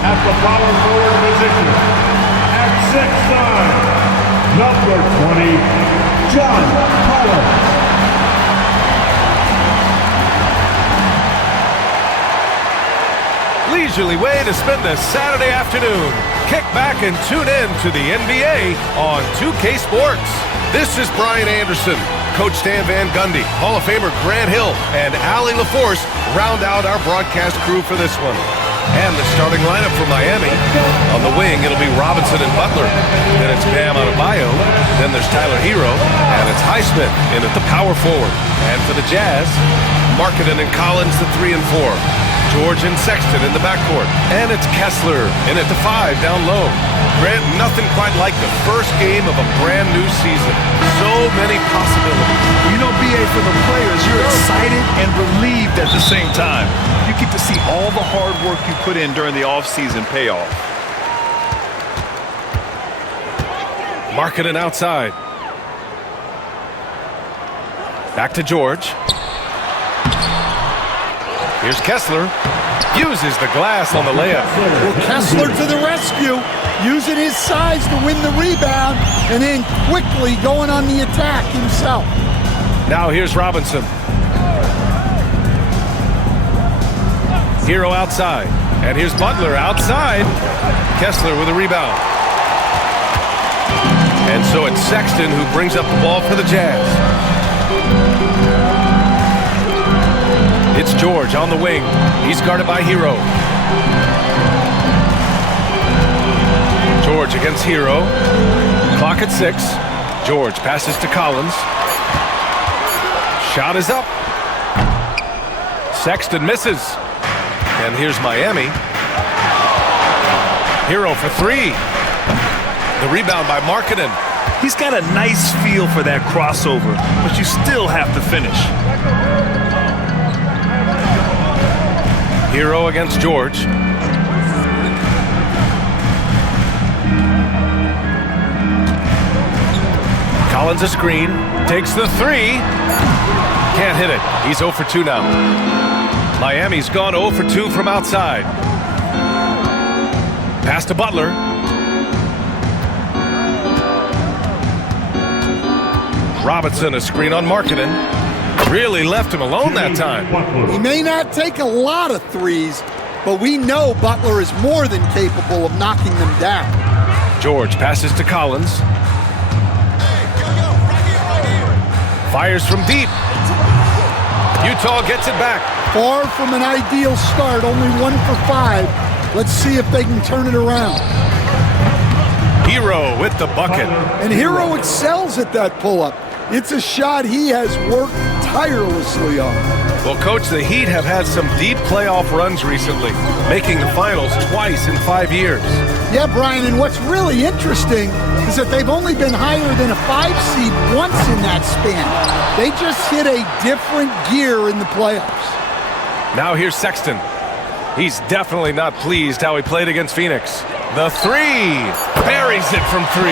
At the power forward position, at 6'9", number 20, John Collins. Leisurely way to spend the Saturday afternoon. Kick back and tune in to the NBA on 2K Sports. This is Brian Anderson. Coach Stan Van Gundy, Hall of Famer Grant Hill, and Allie LaForce round out our broadcast crew for this one. And the starting lineup for Miami. On the wing, it'll be Robinson and Butler. Then it's Bam Adebayo. Then there's Tyler Hero. And it's Highsmith in at the power forward. And for the Jazz, Markkanen and Collins, the 3 and 4. George and Sexton in the backcourt. And it's Kessler in at the 5 down low. Grant, nothing quite like the first game of a brand new season. So many possibilities. You know, BA, for the players, you're excited and relieved at the same time. You get to see all the hard work you put in during the offseason pay off. Markkanen outside. Back to George. Here's Kessler. Uses the glass on the layup. Well, Kessler to the rescue, using his size to win the rebound, and then quickly going on the attack himself. Now here's Robinson. Hero outside. And here's Butler outside. Kessler with a rebound. And so it's Sexton who brings up the ball for the Jazz. It's George on the wing. He's guarded by Hero. George against Hero. Clock at 6. George passes to Collins. Shot is up. Sexton misses. And here's Miami. Hero for 3. The rebound by Markkanen. He's got a nice feel for that crossover, but you still have to finish. Hero against George. Collins a screen. Takes the 3. Can't hit it. He's 0 for 2 now. Miami's gone 0 for 2 from outside. Pass to Butler. Robinson a screen on Markkanen. Really left him alone that time. He may not take a lot of threes, but we know Butler is more than capable of knocking them down. George passes to Collins. Fires from deep. Utah gets it back. Far from an ideal start, only 1 for 5. Let's see if they can turn it around. Hero with the bucket. And Hero excels at that pull-up. It's a shot he has worked tirelessly on. Well, Coach, the Heat have had some deep playoff runs recently, making the finals twice in 5 years. Yeah, Brian, and what's really interesting is that they've only been higher than a 5 seed once in that span. They just hit a different gear in the playoffs. Now here's Sexton. He's definitely not pleased how he played against Phoenix. The 3. Buries it from 3.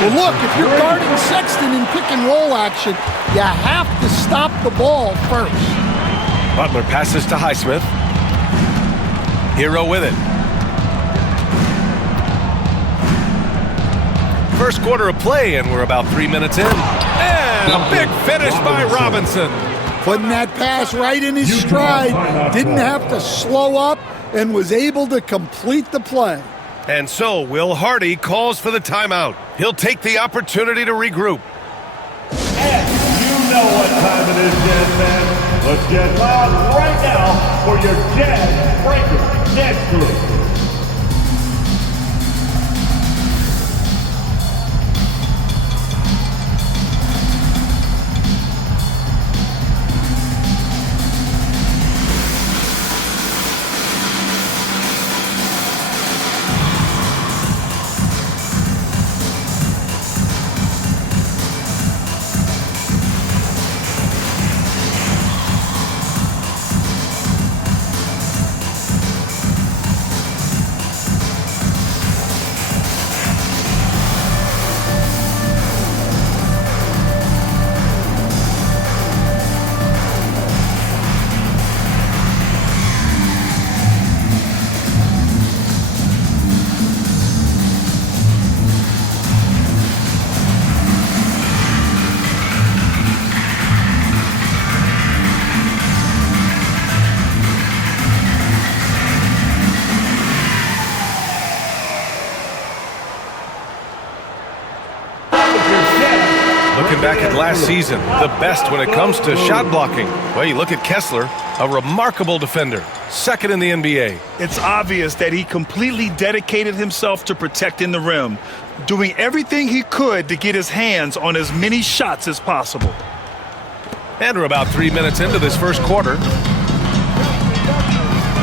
Well, look, if you're guarding Sexton in pick-and-roll action, you have to stop the ball first. Butler passes to Highsmith. Hero with it. First quarter of play, and we're about 3 minutes in. And a big finish by Robinson. Putting that pass right in his stride. Didn't have to slow up and was able to complete the play. And so Will Hardy calls for the timeout. He'll take the opportunity to regroup. And you know what time it is, Jazz fans. Let's get loud right now for your Jazz Breaker Next Group. back at last season, the best when it comes to shot blocking. Well, you look at Kessler, a remarkable defender, second in the NBA. It's obvious that he completely dedicated himself to protecting the rim, doing everything he could to get his hands on as many shots as possible. And we're about 3 minutes into this first quarter.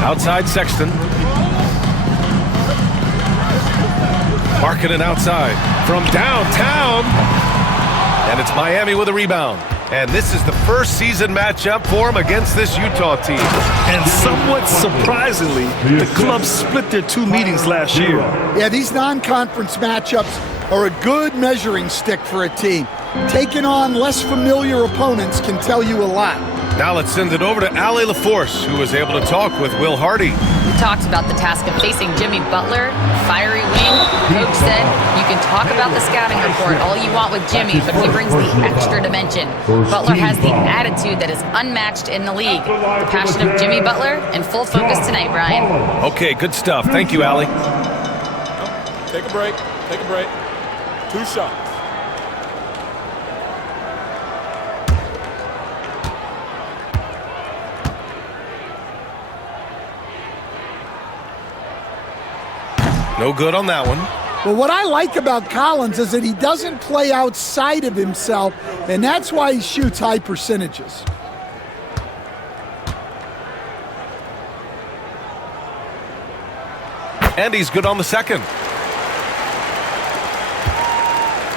Outside Sexton. Markkanen outside from downtown. And it's Miami with a rebound. And this is the first season matchup for him against this Utah team. And somewhat surprisingly, the club split their 2 meetings last year. Yeah, these non-conference matchups are a good measuring stick for a team. Taking on less familiar opponents can tell you a lot. Now let's send it over to Allie LaForce, who was able to talk with Will Hardy. We talked about the task of facing Jimmy Butler, fiery wing. Coach said you can talk about the scouting report all you want with Jimmy, but he brings the extra dimension. Butler has the attitude that is unmatched in the league. The passion of Jimmy Butler in full focus tonight, Brian. Okay, good stuff. Thank you, Allie. Take a break. Take a break. 2 shots. No good on that one. But what I like about Collins is that he doesn't play outside of himself, and that's why he shoots high percentages. And he's good on the second.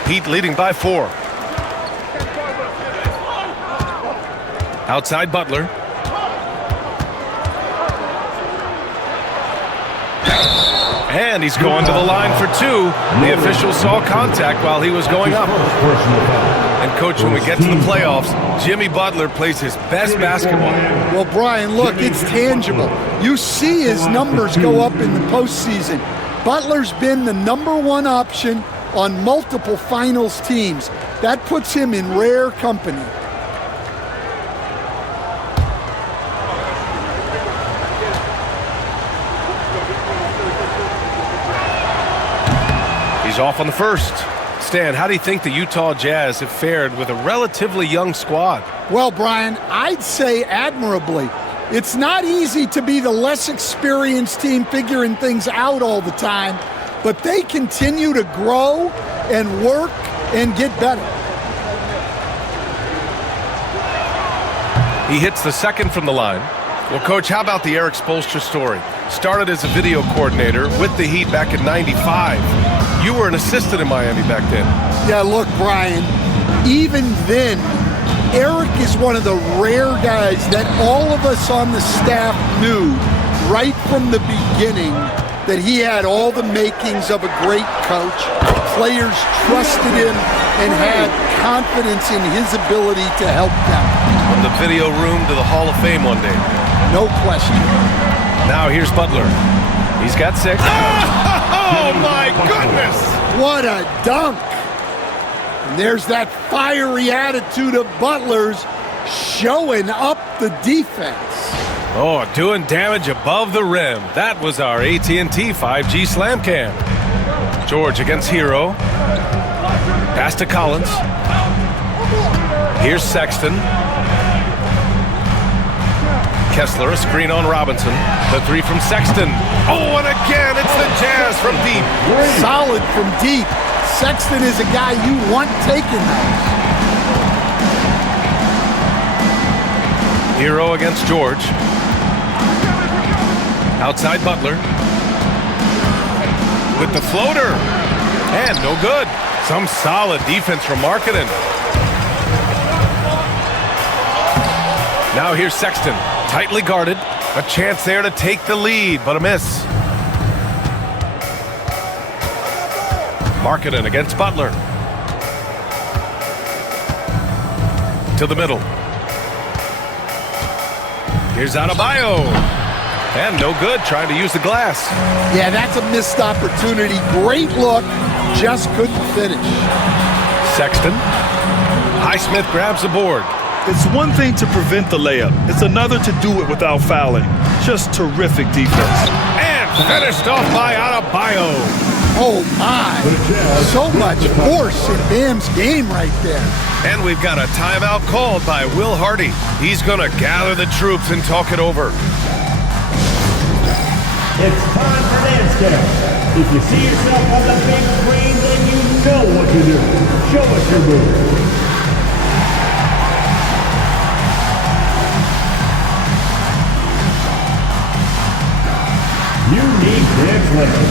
Heat leading by 4. Outside Butler. And he's going to the line for 2. The official saw contact while he was going up. And, Coach, when we get to the playoffs, Jimmy Butler plays his best basketball. Well, Brian, look, it's tangible. You see his numbers go up in the postseason. Butler's been the #1 option on multiple finals teams. That puts him in rare company. He's off on the first. Stan, how do you think the Utah Jazz have fared with a relatively young squad? Well, Brian, I'd say admirably. It's not easy to be the less experienced team figuring things out all the time, but they continue to grow and work and get better. He hits the second from the line. Well, Coach, how about the Eric Spoelstra story? Started as a video coordinator with the Heat back in '95. You were an assistant in Miami back then. Yeah, look, Brian, even then, Eric is one of the rare guys that all of us on the staff knew right from the beginning that he had all the makings of a great coach. Players trusted him and had confidence in his ability to help them. From the video room to the Hall of Fame one day. No question. Now here's Butler. He's got 6. Oh, my goodness! What a dunk! And there's that fiery attitude of Butler's showing up the defense. Oh, doing damage above the rim. That was our AT&T 5G Slam Cam. George against Hero. Pass to Collins. Here's Sexton. Kessler, a screen on Robinson. The 3 from Sexton. Oh, and again, it's the Jazz from deep. Solid from deep. Sexton is a guy you want taking those. Hero against George. Outside Butler. With the floater. And no good. Some solid defense from Markkanen. Now here's Sexton. Tightly guarded. A chance there to take the lead, but a miss. Markkanen against Butler. To the middle. Here's Adebayo. And no good, trying to use the glass. Yeah, that's a missed opportunity. Great look, just couldn't finish. Sexton. Highsmith grabs the board. It's one thing to prevent the layup. It's another to do it without fouling. Just terrific defense. And finished off by Adebayo. Oh, my. So much force in Bam's game right there. And we've got a timeout called by Will Hardy. He's going to gather the troops and talk it over. It's time for dance camp. If you see yourself on the big screen, then you know what to do. Show us your move. Unique dance lesson.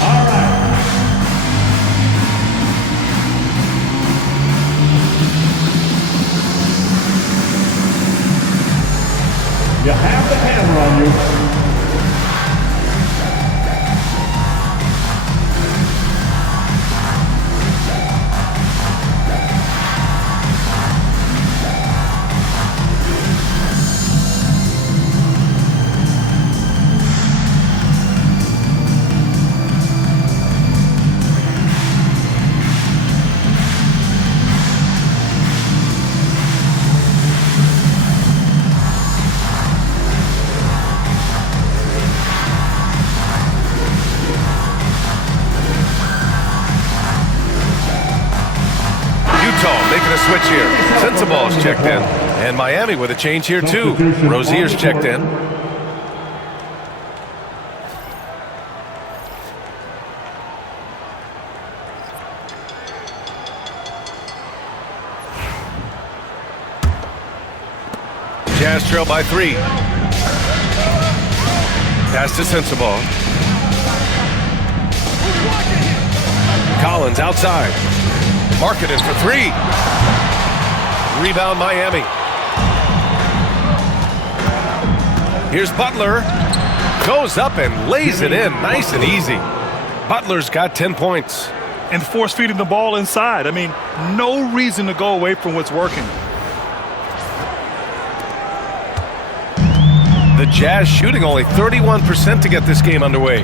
All right. You have the camera on you. Making a switch here. Sensaball's checked in. And Miami with a change here too. Rozier's checked in. Jazz trail by 3. Pass to Sensaball. Collins outside. Marketed for 3. Rebound Miami. Here's Butler. Goes up and lays it in nice and easy. Butler's got 10 points. And force feeding the ball inside. I mean, no reason to go away from what's working. The Jazz shooting only 31% to get this game underway.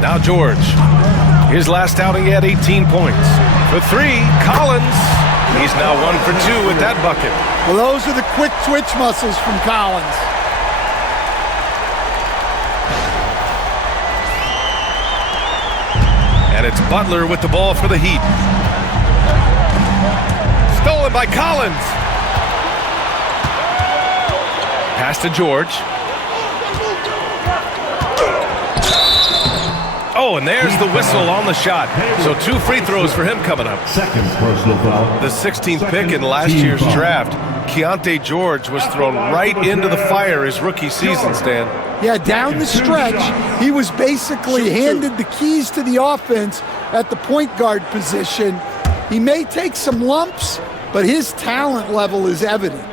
Now George. His last outing, he had 18 points. For 3, Collins. He's now 1 for 2 with that bucket. Well, those are the quick twitch muscles from Collins. And it's Butler with the ball for the Heat. Stolen by Collins. Pass to George. Oh, and there's the whistle on the shot. So 2 free throws for him coming up. Second personal foul. The 16th pick in last year's draft, Keontae George was thrown right into the fire his rookie season, Stan. Yeah, down the stretch, he was basically handed the keys to the offense at the point guard position. He may take some lumps, but his talent level is evident.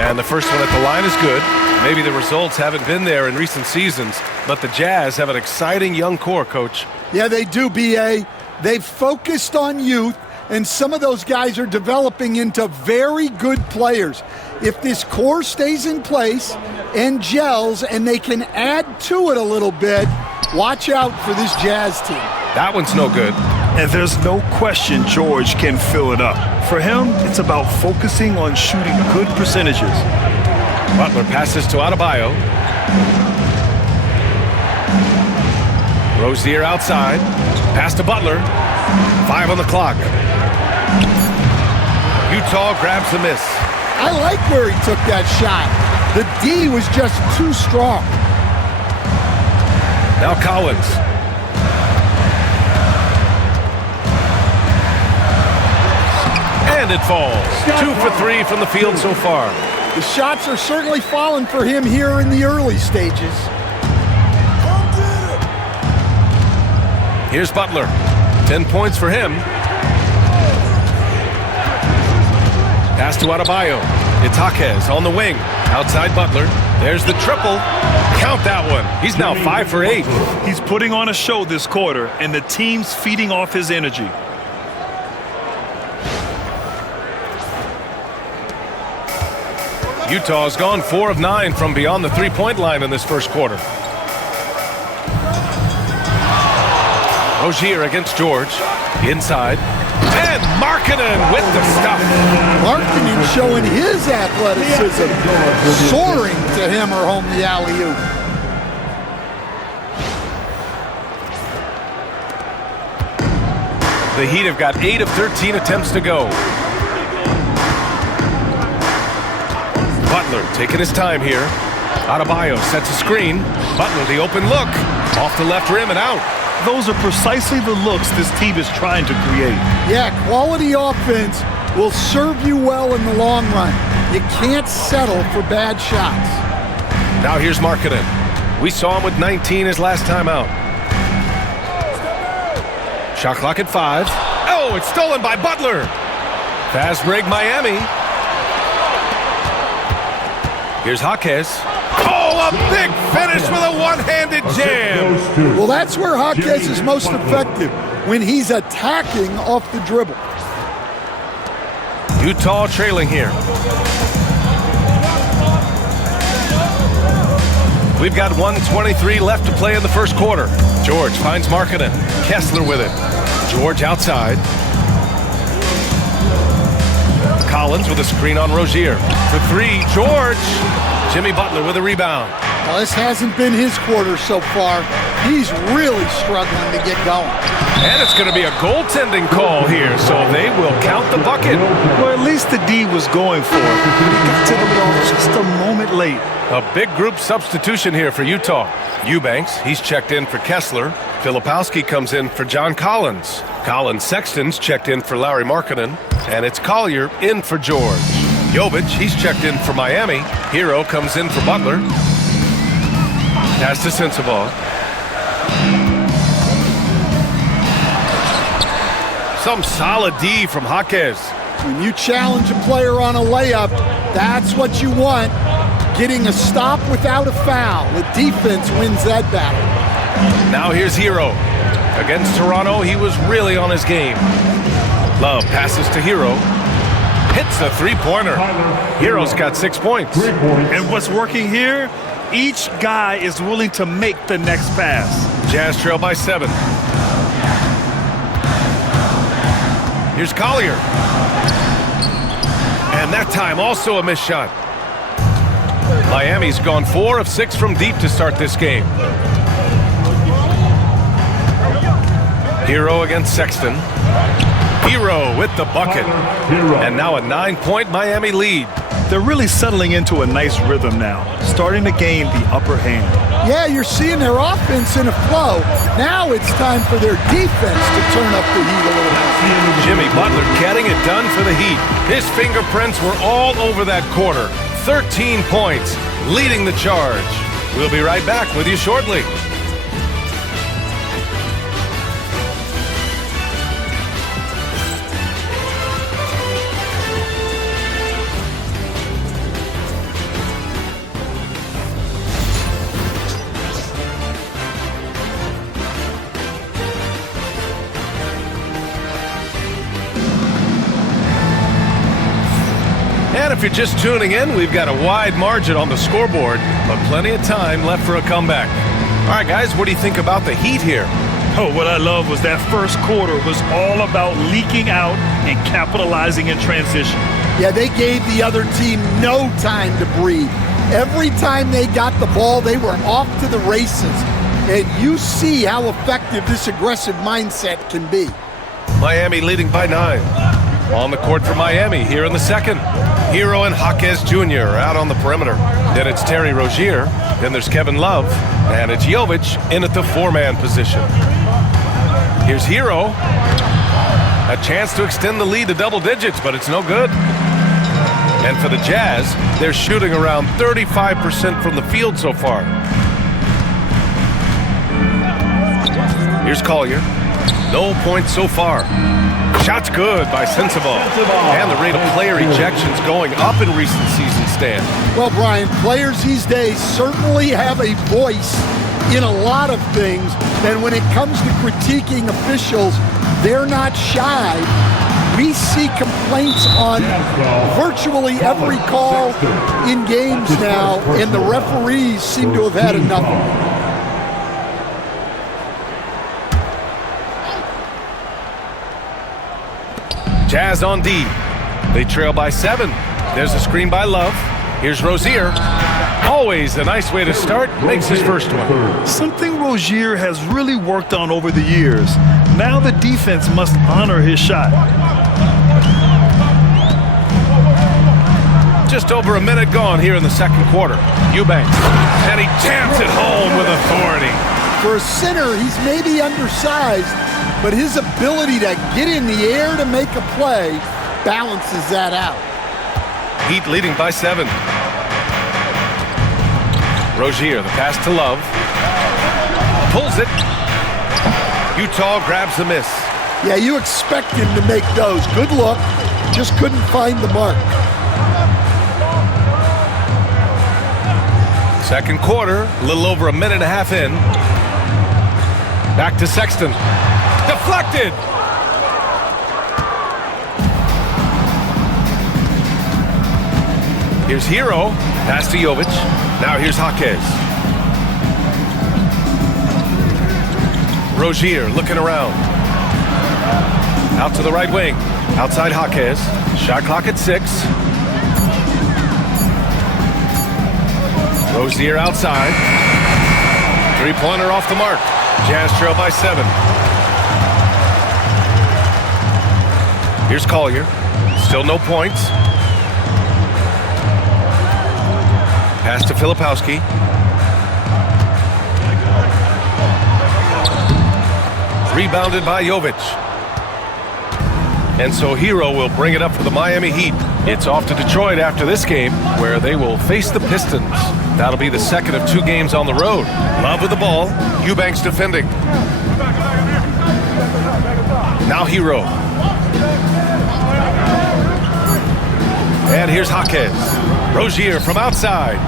And the first one at the line is good. Maybe the results haven't been there in recent seasons, but the Jazz have an exciting young core, Coach. Yeah, they do, B.A. They've focused on youth, and some of those guys are developing into very good players. If this core stays in place and gels and they can add to it a little bit, watch out for this Jazz team. That one's no good. And there's no question George can fill it up. For him, it's about focusing on shooting good percentages. Butler passes to Adebayo. Rozier outside. Pass to Butler. 5 on the clock. Utah grabs the miss. I like where he took that shot. The D was just too strong. Now Collins. And it falls. 2 for 3 from the field so far. The shots are certainly falling for him here in the early stages. Here's Butler. 10 points for him. Pass to Adebayo. Itakes on the wing. Outside Butler. There's the triple. Count that one. He's now 5 for 8. He's putting on a show this quarter, and the team's feeding off his energy. Utah's gone 4 of 9 from beyond the three-point line in this first quarter. Rozier against George. Inside. And Markkanen with the stuff. Markkanen showing his athleticism, soaring to hammer home the alley-oop. The Heat have got 8 of 13 attempts to go. Butler taking his time here. Adebayo sets a screen. Butler the open look. Off the left rim and out. Those are precisely the looks this team is trying to create. Yeah, quality offense will serve you well in the long run. You can't settle for bad shots. Now here's Markkanen. We saw him with 19 his last time out. Shot clock at 5. Oh, it's stolen by Butler. Fast break Miami. Here's Jaquez. Oh, a big finish with a one-handed jam. Well, that's where Jaquez is most effective, when he's attacking off the dribble. Utah trailing here. We've got 1:23 left to play in the first quarter. George finds Markkanen. Kessler with it. George outside. Collins with a screen on Rozier. For 3, George. Jimmy Butler with a rebound. Well, this hasn't been his quarter so far. He's really struggling to get going. And it's going to be a goaltending call here, so they will count the bucket. Well, at least the D was going for it. He got to the ball just a moment late. A big group substitution here for Utah. Eubanks, he's checked in for Kessler. Filipowski comes in for John Collins. Colin Sexton's checked in for Lauri Markkanen. And it's Collier in for George. Jovic, he's checked in for Miami. Hero comes in for Butler. Pass to Sensabaugh. Some solid D from Jaquez. When you challenge a player on a layup, that's what you want. Getting a stop without a foul. The defense wins that battle. Now here's Hero. Against Toronto, he was really on his game. Love passes to Hero. Hits the three-pointer. Hero's got 6 points. And what's working here? Each guy is willing to make the next pass. Jazz trail by 7. Here's Collier. And that time also a missed shot. Miami's gone 4 of 6 from deep to start this game. Hero against Sexton. Hero with the bucket. And now a 9-point Miami lead. They're really settling into a nice rhythm now, starting to gain the upper hand. Yeah, you're seeing their offense in a flow. Now it's time for their defense to turn up the heat a little bit. Jimmy Butler getting it done for the Heat. His fingerprints were all over that quarter. 13 points, leading the charge. We'll be right back with you shortly. And if you're just tuning in, we've got a wide margin on the scoreboard, but plenty of time left for a comeback. All right, guys, what do you think about the Heat here? Oh, what I love was that first quarter was all about leaking out and capitalizing in transition. Yeah, they gave the other team no time to breathe. Every time they got the ball, they were off to the races. And you see how effective this aggressive mindset can be. Miami leading by 9. On the court for Miami here in the second. Hero and Jaquez Jr. are out on the perimeter. Then it's Terry Rozier. Then there's Kevin Love. And it's Jovic in at the 4-man position. Here's Hero. A chance to extend the lead to double digits, but it's no good. And for the Jazz, they're shooting around 35% from the field so far. Here's Collier. No points so far. Shot's good by Sensabaugh. And the rate of player ejections going up in recent season, Stan. Well, Brian, players these days certainly have a voice in a lot of things. And when it comes to critiquing officials, they're not shy. We see complaints on virtually every call in games now, and the referees seem to have had enough of it. Jazz on D. They trail by 7. There's a screen by Love. Here's Rozier. Always a nice way to start. Makes his first one. Something Rozier has really worked on over the years. Now the defense must honor his shot. Just over a minute gone here in the second quarter. Eubanks. And he jams it home with authority. For a center, he's maybe undersized, but his ability to get in the air to make a play balances that out. Heat leading by 7. Rozier, the pass to Love. Pulls it. Utah grabs the miss. Yeah, you expect him to make those. Good look. Just couldn't find the mark. Second quarter, a little over a minute and a half in. Back to Sexton. Deflected. Here's Hero. Pass to Jovic. Now here's Jaquez. Rozier looking around. Out to the right wing. Outside Jaquez. Shot clock at 6. Rozier outside. Three-pointer off the mark. Jazz trail by 7. Here's Collier. Still no points. Pass to Filipowski. Rebounded by Jovic. And so Hero will bring it up for the Miami Heat. It's off to Detroit after this game, where they will face the Pistons. That'll be the second of 2 games on the road. Love with the ball. Eubanks defending. Now Hero. And here's Jaquez. Rozier from outside.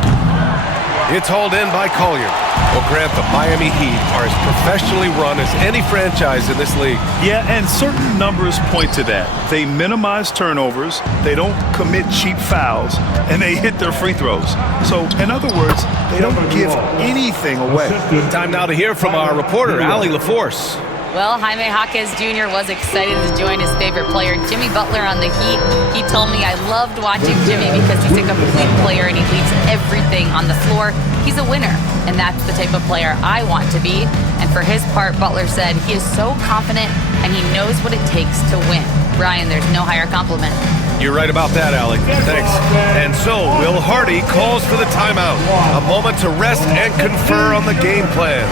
It's hauled in by Collier. Well, Grant, the Miami Heat are as professionally run as any franchise in this league. Yeah, and certain numbers point to that. They minimize turnovers, they don't commit cheap fouls, and they hit their free throws. So, in other words, they don't give anything away. Time now to hear from our reporter, Allie LaForce. Well, Jaime Jaquez Jr. was excited to join his favorite player, Jimmy Butler, on the Heat. He told me, "I loved watching Jimmy because he's a complete player and he leaves everything on the floor. He's a winner, and that's the type of player I want to be." And for his part, Butler said he is so confident and he knows what it takes to win. Brian, there's no higher compliment. You're right about that, Allie. Thanks. And so, Will Hardy calls for the timeout. A moment to rest and confer on the game plan.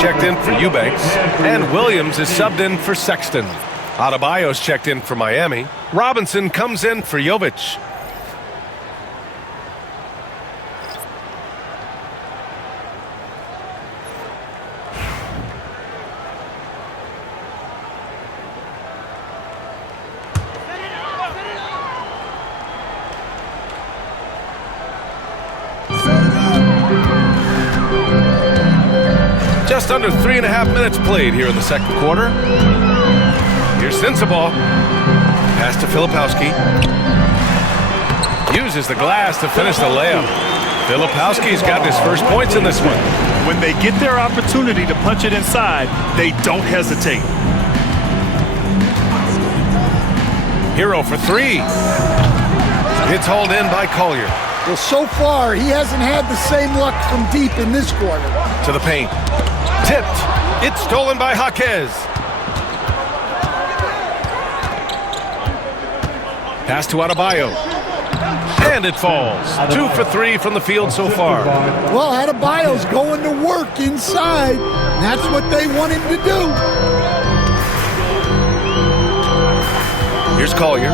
Checked in for Eubanks, and Williams is subbed in for Sexton. Adebayo's checked in for Miami. Robinson comes in for Jovic. Just under 3.5 minutes played here in the second quarter. Here's Sensabaugh. Pass to Filipowski. Uses the glass to finish the layup. Filipowski's got his first points in this one. When they get their opportunity to punch it inside, they don't hesitate. Hero for 3. It's hauled in by Collier. Well, so far, he hasn't had the same luck from deep in this quarter. To the paint. Tipped. It's stolen by Jaquez. Pass to Adebayo. And it falls. 2 for 3 from the field so far. Well, Adebayo's going to work inside. That's what they want him to do. Here's Collier.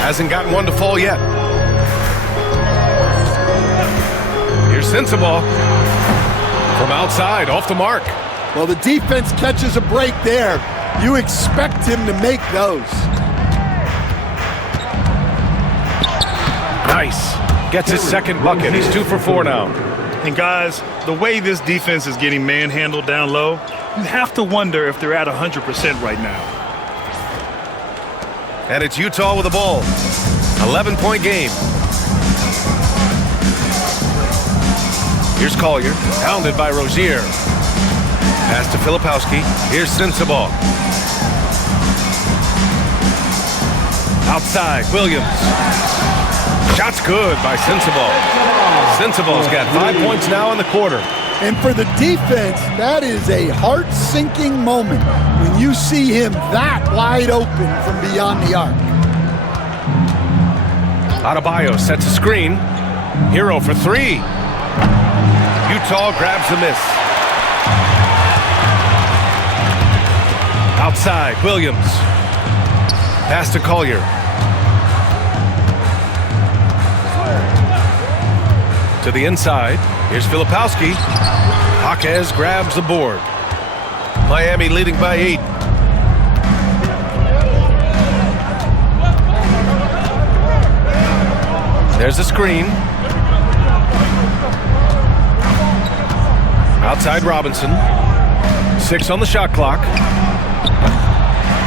Hasn't gotten one to fall yet. Here's Sensabaugh. From outside, off the mark. Well, the defense catches a break there. You expect him to make those. Nice. Gets his second bucket. He's 2 for 4 now. And guys, the way this defense is getting manhandled down low, you have to wonder if they're at 100% right now. And it's Utah with the ball. 11-point game. Here's Collier, pounded by Rozier. Pass to Filipowski. Here's Sensabaugh. Outside, Williams. Shot's good by Sensabaugh. Sensabaugh's got 5 points now in the quarter. And for the defense, that is a heart-sinking moment when you see him that wide open from beyond the arc. Adebayo sets a screen. Hero for 3. Utah grabs the miss. Outside, Williams. Pass to Collier. To the inside. Here's Filipowski. Jaquez grabs the board. Miami leading by 8. There's a screen. Outside Robinson. 6 on the shot clock.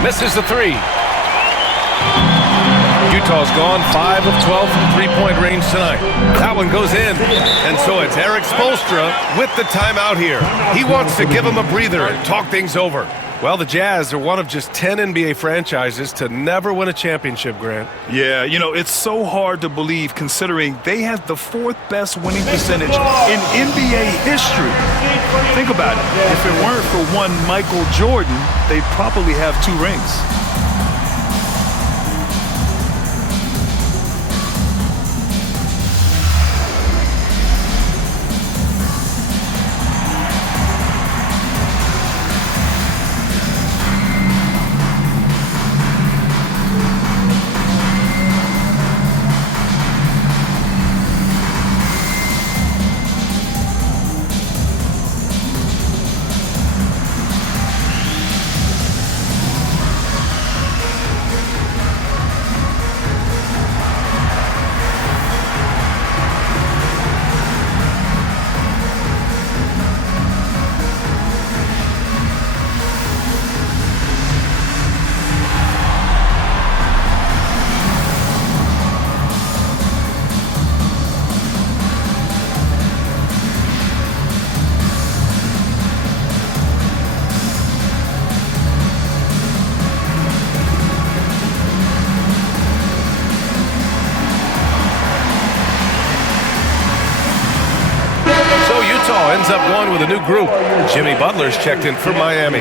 Misses the 3. Utah's gone 5 of 12 from three-point range tonight. That one goes in. And so it's Eric Spoelstra with the timeout here. He wants to give him a breather and talk things over. Well, the Jazz are one of just 10 NBA franchises to never win a championship, Grant. Yeah, you know, it's so hard to believe considering they have the 4th best winning percentage in NBA history. Think about it. If it weren't for one Michael Jordan, they'd probably have 2 rings. Ends up going with a new group. Jimmy Butler's checked in for Miami.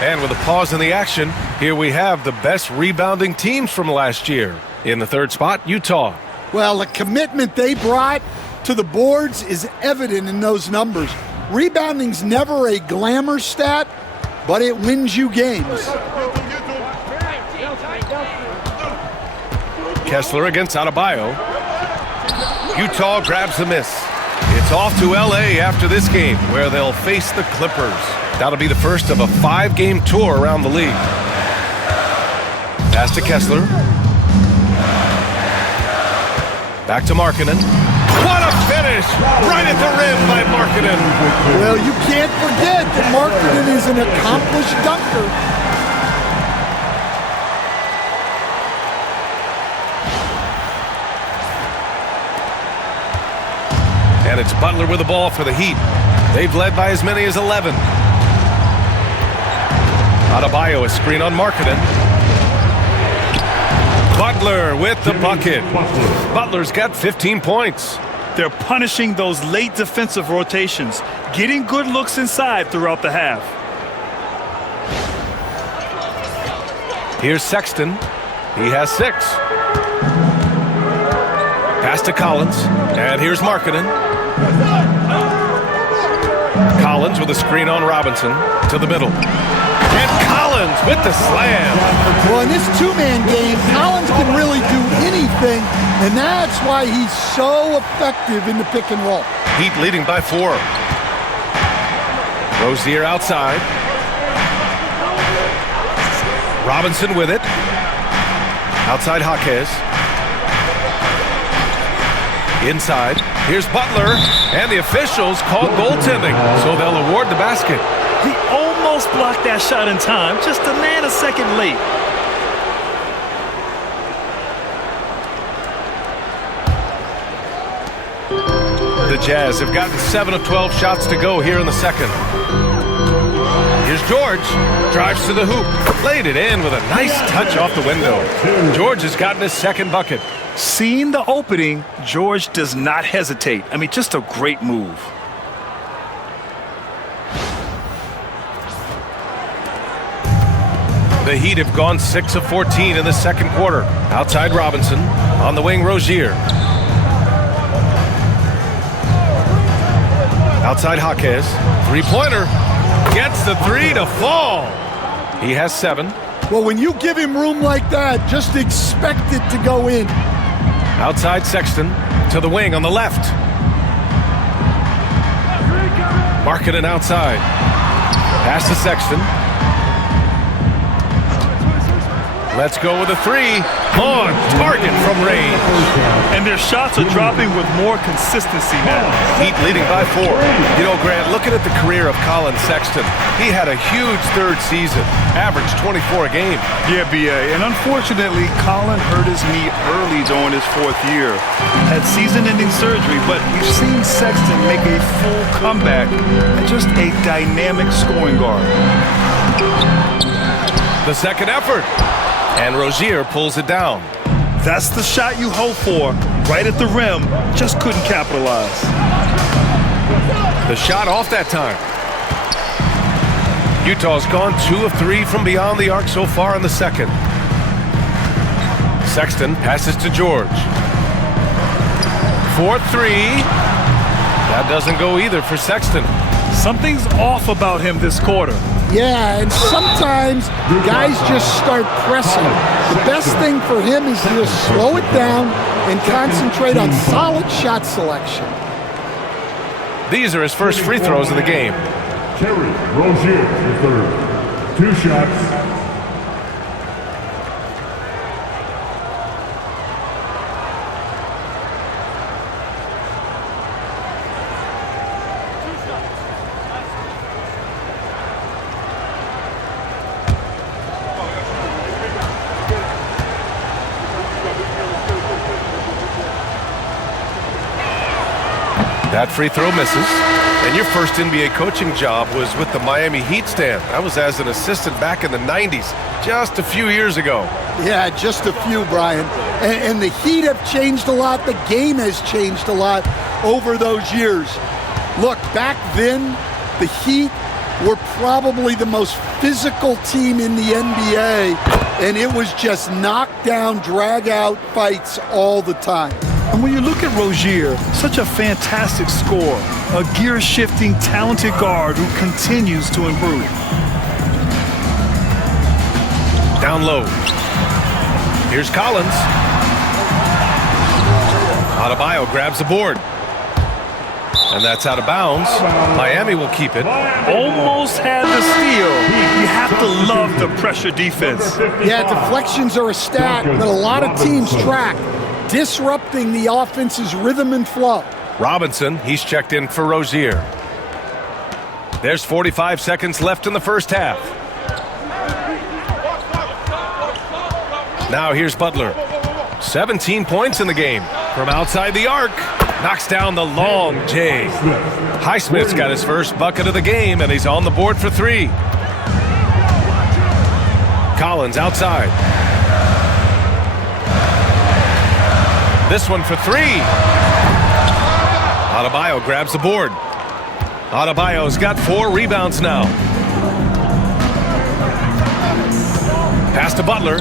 And with a pause in the action, here we have the best rebounding teams from last year. In the 3rd spot, Utah. Well, the commitment they brought to the boards is evident in those numbers. Rebounding's never a glamour stat, but it wins you games. Kessler against Adebayo. Utah grabs the miss. It's off to L.A. after this game, where they'll face the Clippers. That'll be the first of a 5-game tour around the league. Pass to Kessler. Back to Markkanen. What a finish! Right at the rim by Markkanen. Well, you can't forget that Markkanen is an accomplished dunker. And it's Butler with the ball for the Heat. They've led by as many as 11. Adebayo, a screen on Markkanen. Butler with the bucket. Butler's got 15 points. They're punishing those late defensive rotations, getting good looks inside throughout the half. Here's Sexton. He has 6. Pass to Collins. And here's Markkanen. Collins with a screen on Robinson to the middle. And Collins with the slam. Well, in this two-man game, Collins can really do anything, and that's why he's so effective in the pick and roll. Heat leading by 4. Rozier outside. Robinson with it. Outside Jaquez. Inside. Here's Butler. And the officials call goaltending, so they'll award the basket. He almost blocked that shot in time, just a nanosecond late. The Jazz have gotten 7 of 12 shots to go here in the second. Here's George. Drives to the hoop. Laid it in with a nice touch off the window. George has gotten his second bucket. Seeing the opening, George does not hesitate. I mean, just a great move. The Heat have gone 6 of 14 in the second quarter. Outside Robinson. On the wing, Rozier. Outside Jaquez. Three-pointer. Gets the 3 to fall. He has 7. Well, when you give him room like that, just expect it to go in. Outside Sexton. To the wing on the left. Markkanen outside. Pass to Sexton. Let's go with a 3. On target from range. And their shots are dropping with more consistency now. Heat leading by 4. You know, Grant, looking at the career of Colin Sexton, he had a huge third season, averaged 24 a game. Yeah, B.A. And unfortunately, Colin hurt his knee early during his 4th year. Had season-ending surgery, but we've seen Sexton make a full comeback and just a dynamic scoring guard. The second effort. And Rozier pulls it down. That's the shot you hope for. Right at the rim, just couldn't capitalize. The shot off that time. Utah's gone 2 of 3 from beyond the arc so far in the second. Sexton passes to George. 4-3. That doesn't go either for Sexton. Something's off about him this quarter. Yeah, and sometimes guys just start pressing. The best thing for him is to just slow it down and concentrate on solid shot selection. These are his first free throws of the game. Terry Rozier, the third. 2 shots. That free throw misses. And your first NBA coaching job was with the Miami Heat, Stan. That was as an assistant back in the 90s, just a few years ago. Yeah, just a few, Brian. And the Heat have changed a lot. The game has changed a lot over those years. Look, back then, the Heat were probably the most physical team in the NBA, and it was just knockdown, drag-out fights all the time. And when you look at Rozier, such a fantastic scorer, a gear-shifting, talented guard who continues to improve. Down low. Here's Collins. Adebayo grabs the board. And that's out of bounds. Miami will keep it. Almost had the steal. You have to love the pressure defense. Yeah, deflections are a stat that a lot of teams track, disrupting the offense's rhythm and flow. Robinson, he's checked in for Rozier. There's 45 seconds left in the first half. Now here's Butler. 17 points in the game. From outside the arc, knocks down the long J. Highsmith's got his first bucket of the game, and he's on the board for 3. Collins outside. This one for three. Adebayo grabs the board. Adebayo's got 4 rebounds now. Pass to Butler.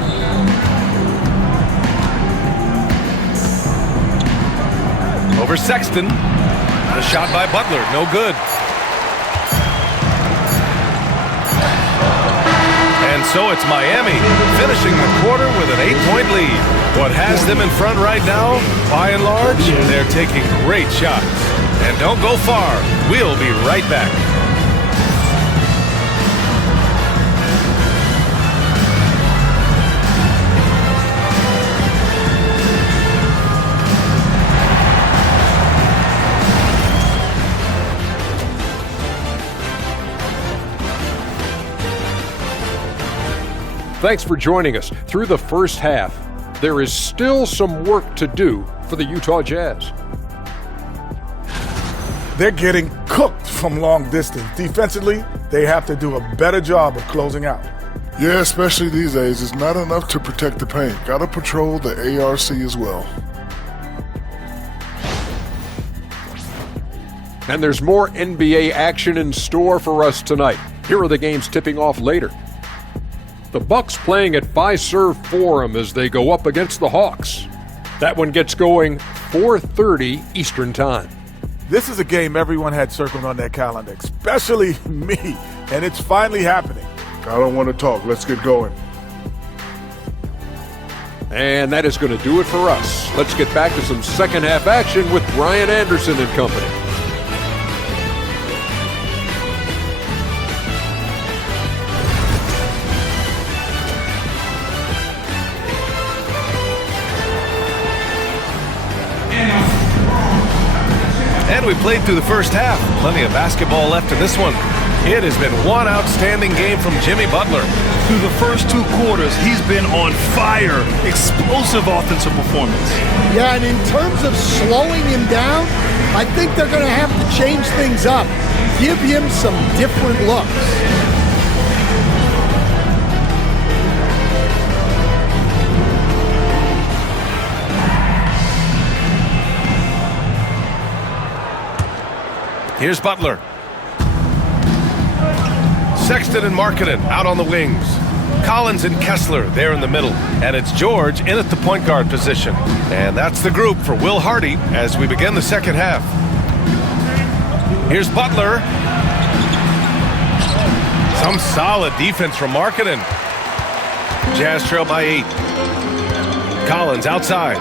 Over Sexton. The shot by Butler, no good. And so it's Miami finishing the quarter with an 8-point lead. What has them in front right now, by and large, they're taking great shots. And don't go far. We'll be right back. Thanks for joining us. Through the first half, there is still some work to do for the Utah Jazz. They're getting cooked from long distance. Defensively, they have to do a better job of closing out. Yeah, especially these days. It's not enough to protect the paint. Got to patrol the ARC as well. And there's more NBA action in store for us tonight. Here are the games tipping off later. The Bucks playing at Fiserv Forum as they go up against the Hawks. That one gets going 4:30 Eastern Time. This is a game everyone had circled on their calendar, especially me, and it's finally happening. I don't want to talk. Let's get going. And that is going to do it for us. Let's get back to some second half action with Brian Anderson and company. And we played through the first half. Plenty of basketball left in this one. It has been one outstanding game from Jimmy Butler. Through the first 2 quarters, he's been on fire. Explosive offensive performance. Yeah, and in terms of slowing him down, I think they're going to have to change things up. Give him some different looks. Here's Butler. Sexton and Markkanen out on the wings. Collins and Kessler there in the middle. And it's George in at the point guard position. And that's the group for Will Hardy as we begin the second half. Here's Butler. Some solid defense from Markkanen. Jazz trail by 8. Collins outside.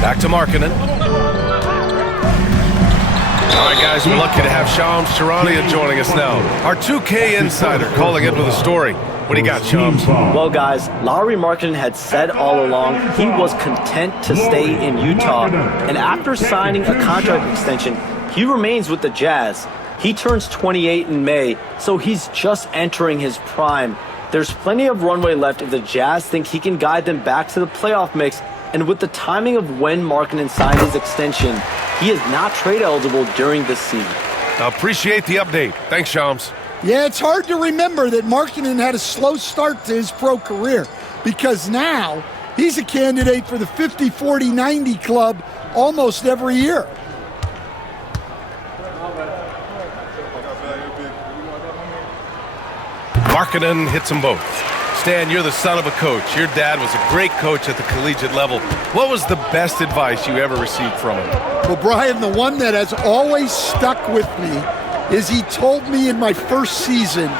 Back to Markkanen. All right, guys, we're lucky to have Shams Charania joining us now. Our 2K insider calling in with a story. What do you got, Shams? Well, guys, Lauri Markkanen had said all along he was content to stay in Utah. And after signing a contract extension, he remains with the Jazz. He turns 28 in May, so he's just entering his prime. There's plenty of runway left if the Jazz think he can guide them back to the playoff mix. And with the timing of when Markkanen signed his extension, he is not trade eligible during this season. Appreciate the update. Thanks, Shams. Yeah, it's hard to remember that Markkanen had a slow start to his pro career because now he's a candidate for the 50, 40, 90 club almost every year. Markkanen hits them both. Stan, you're the son of a coach. Your dad was a great coach at the collegiate level. What was the best advice you ever received from him? Well, Brian, the one that has always stuck with me is he told me in my first season,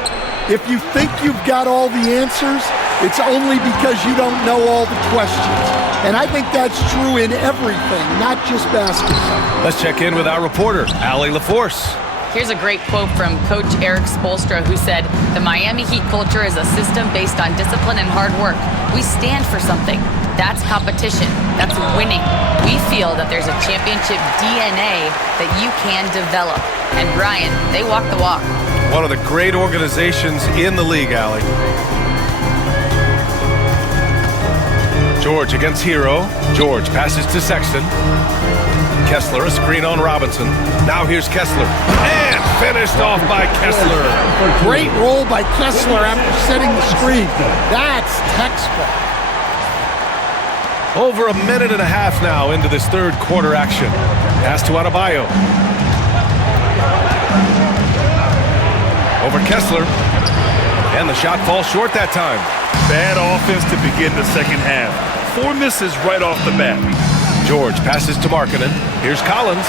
if you think you've got all the answers, it's only because you don't know all the questions. And I think that's true in everything, not just basketball. Let's check in with our reporter, Allie LaForce. Here's a great quote from Coach Eric Spoelstra, who said, "The Miami Heat culture is a system based on discipline and hard work. We stand for something. That's competition. That's winning. We feel that there's a championship DNA that you can develop." And Brian, they walk the walk. One of the great organizations in the league, Allie. George against Hero. George passes to Sexton. Kessler, a screen on Robinson. Now here's Kessler. And Finished off by Kessler. Great roll by Kessler after setting the screen. That's textbook. Over a minute and a half now into this third quarter action. Pass to Adebayo. Over Kessler. And the shot falls short that time. Bad offense to begin the second half. 4 misses right off the bat. George passes to Markkanen. Here's Collins.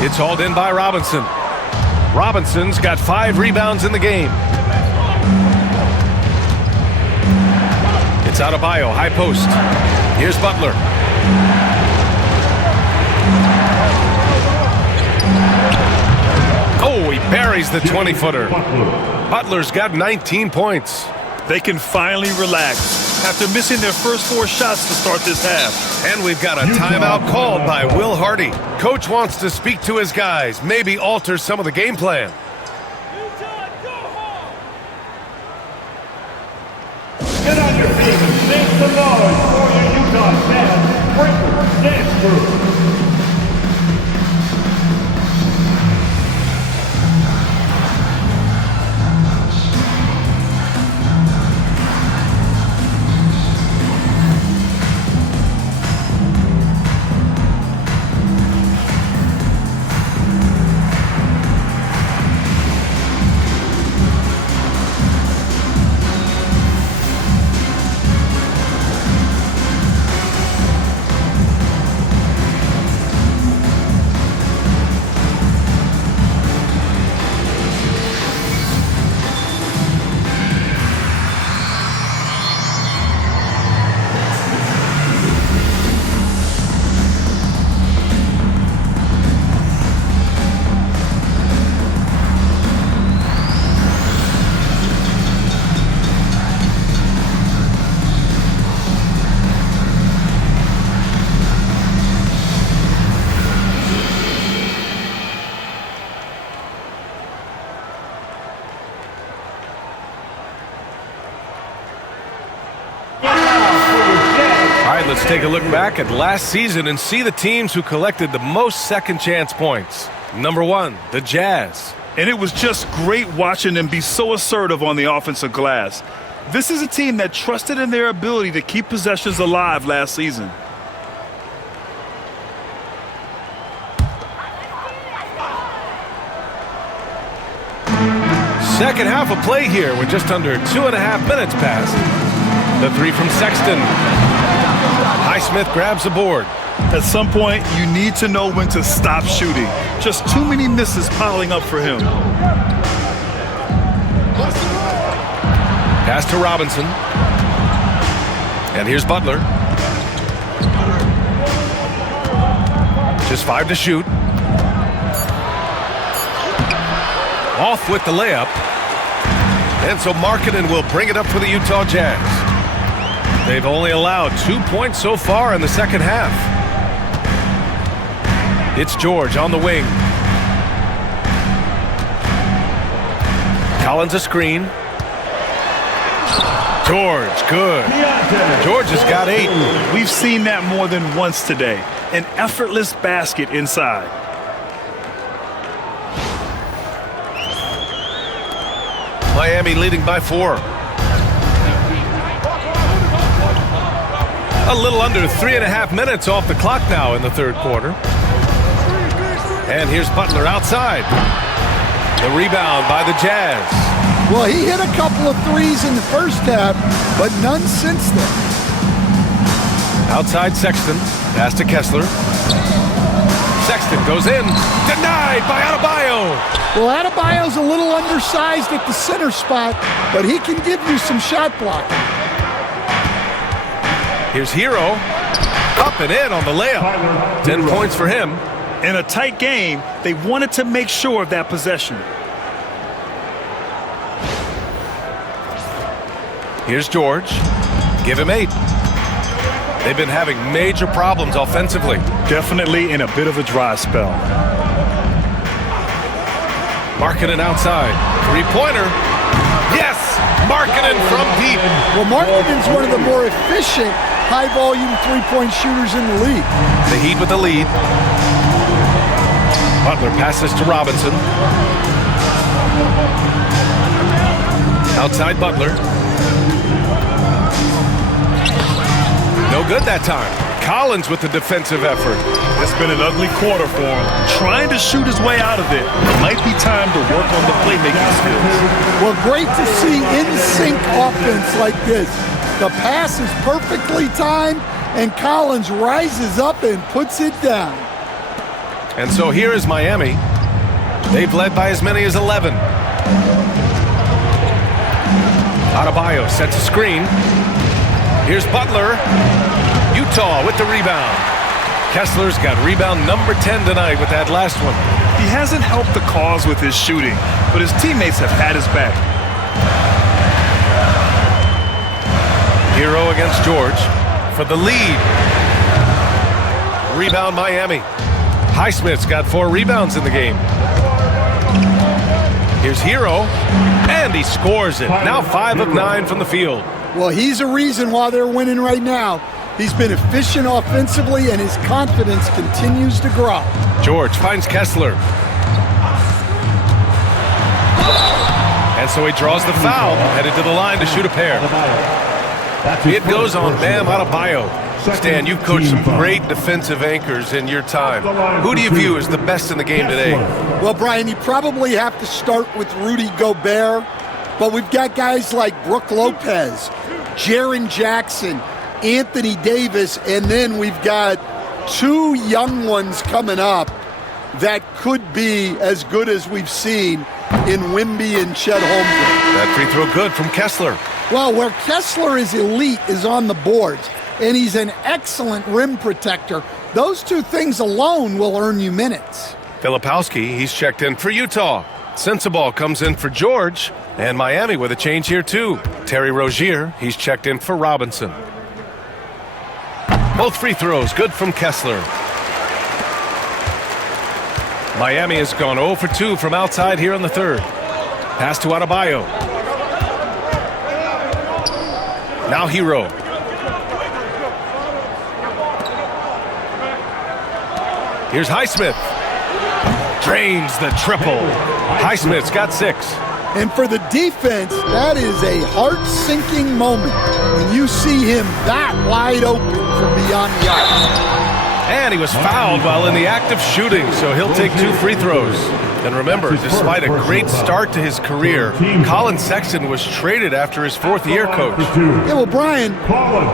It's hauled in by Robinson. Robinson's got 5 rebounds in the game. It's Adebayo, high post. Here's Butler. Oh, he buries the 20-footer. Butler's got 19 points. They can finally relax after missing their first 4 shots to start this half. And we've got a timeout called by Will Hardy. Coach wants to speak to his guys, maybe alter some of the game plan. Get on your feet and make some noise for your Utah Jazz Breakers Dance Crew. Let's take a look back at last season and see the teams who collected the most second chance points. Number 1, the Jazz. And it was just great watching them be so assertive on the offensive glass. This is a team that trusted in their ability to keep possessions alive last season. Second half of play here with just under 2.5 minutes passed. The 3 from Sexton. Highsmith grabs the board. At some point, you need to know when to stop shooting. Just too many misses piling up for him. Pass to Robinson. And here's Butler. Just 5 to shoot. Off with the layup. And so Markkanen will bring it up for the Utah Jazz. They've only allowed 2 points so far in the second half. It's George on the wing. Collins a screen. George, good. George has got 8. We've seen that more than once today. An effortless basket inside. Miami leading by 4. A little under 3.5 minutes off the clock now in the third quarter. And here's Butler outside. The rebound by the Jazz. Well, he hit a couple of threes in the first half, but none since then. Outside Sexton. Pass to Kessler. Sexton goes in. Denied by Adebayo. Well, Adebayo's a little undersized at the center spot, but he can give you some shot blocking. Here's Hero. Up and in on the layup. 10 points for him. In a tight game, they wanted to make sure of that possession. Here's George. Give him 8. They've been having major problems offensively. Definitely in a bit of a dry spell. Markkanen outside. 3-pointer. Yes! Markkanen from deep. Well, Markkanen's one of the more efficient high-volume three-point shooters in the league. The Heat with the lead. Butler passes to Robinson. Outside Butler. No good that time. Collins with the defensive effort. It's been an ugly quarter for him. Trying to shoot his way out of it. Might be time to work on the playmaking skills. Well, great to see in-sync offense like this. The pass is perfectly timed, and Collins rises up and puts it down. And so here is Miami. They've led by as many as 11. Adebayo sets a screen. Here's Butler. Utah with the rebound. Kessler's got rebound number 10 tonight with that last one. He hasn't helped the cause with his shooting, but his teammates have had his back. Hero against George for the lead. Rebound Miami. Highsmith's got 4 rebounds in the game. Here's Hero, and he scores it. Now 5 of 9 from the field. Well, he's a reason why they're winning right now. He's been efficient offensively, and his confidence continues to grow. George finds Kessler. And so he draws the foul, headed to the line to shoot a pair. It goes on Bam Adebayo. Stan, you've coached some great defensive anchors in your time. Who do you view as the best in the game today? Well, Brian, you probably have to start with Rudy Gobert, but we've got guys like Brook Lopez, Jaren Jackson, Anthony Davis, and then we've got 2 young ones coming up that could be as good as we've seen in Wemby and Chet Holmgren. That free throw good from Kessler. Well, where Kessler is elite is on the boards, and he's an excellent rim protector. Those 2 things alone will earn you minutes. Filipowski, he's checked in for Utah. Sensabaugh comes in for George, and Miami with a change here too. Terry Rozier, he's checked in for Robinson. Both free throws good from Kessler. Miami has gone 0 for 2 from outside here in the third. Pass to Adebayo. Now Hero. Here's Highsmith. Drains the triple. Highsmith's got 6. And for the defense, that is a heart-sinking moment when you see him that wide open from beyond the arc. And he was fouled while in the act of shooting, so he'll take 2 free throws. And remember, despite a great start to his career, Colin Sexton was traded after his 4th year, Coach. Yeah, well, Brian,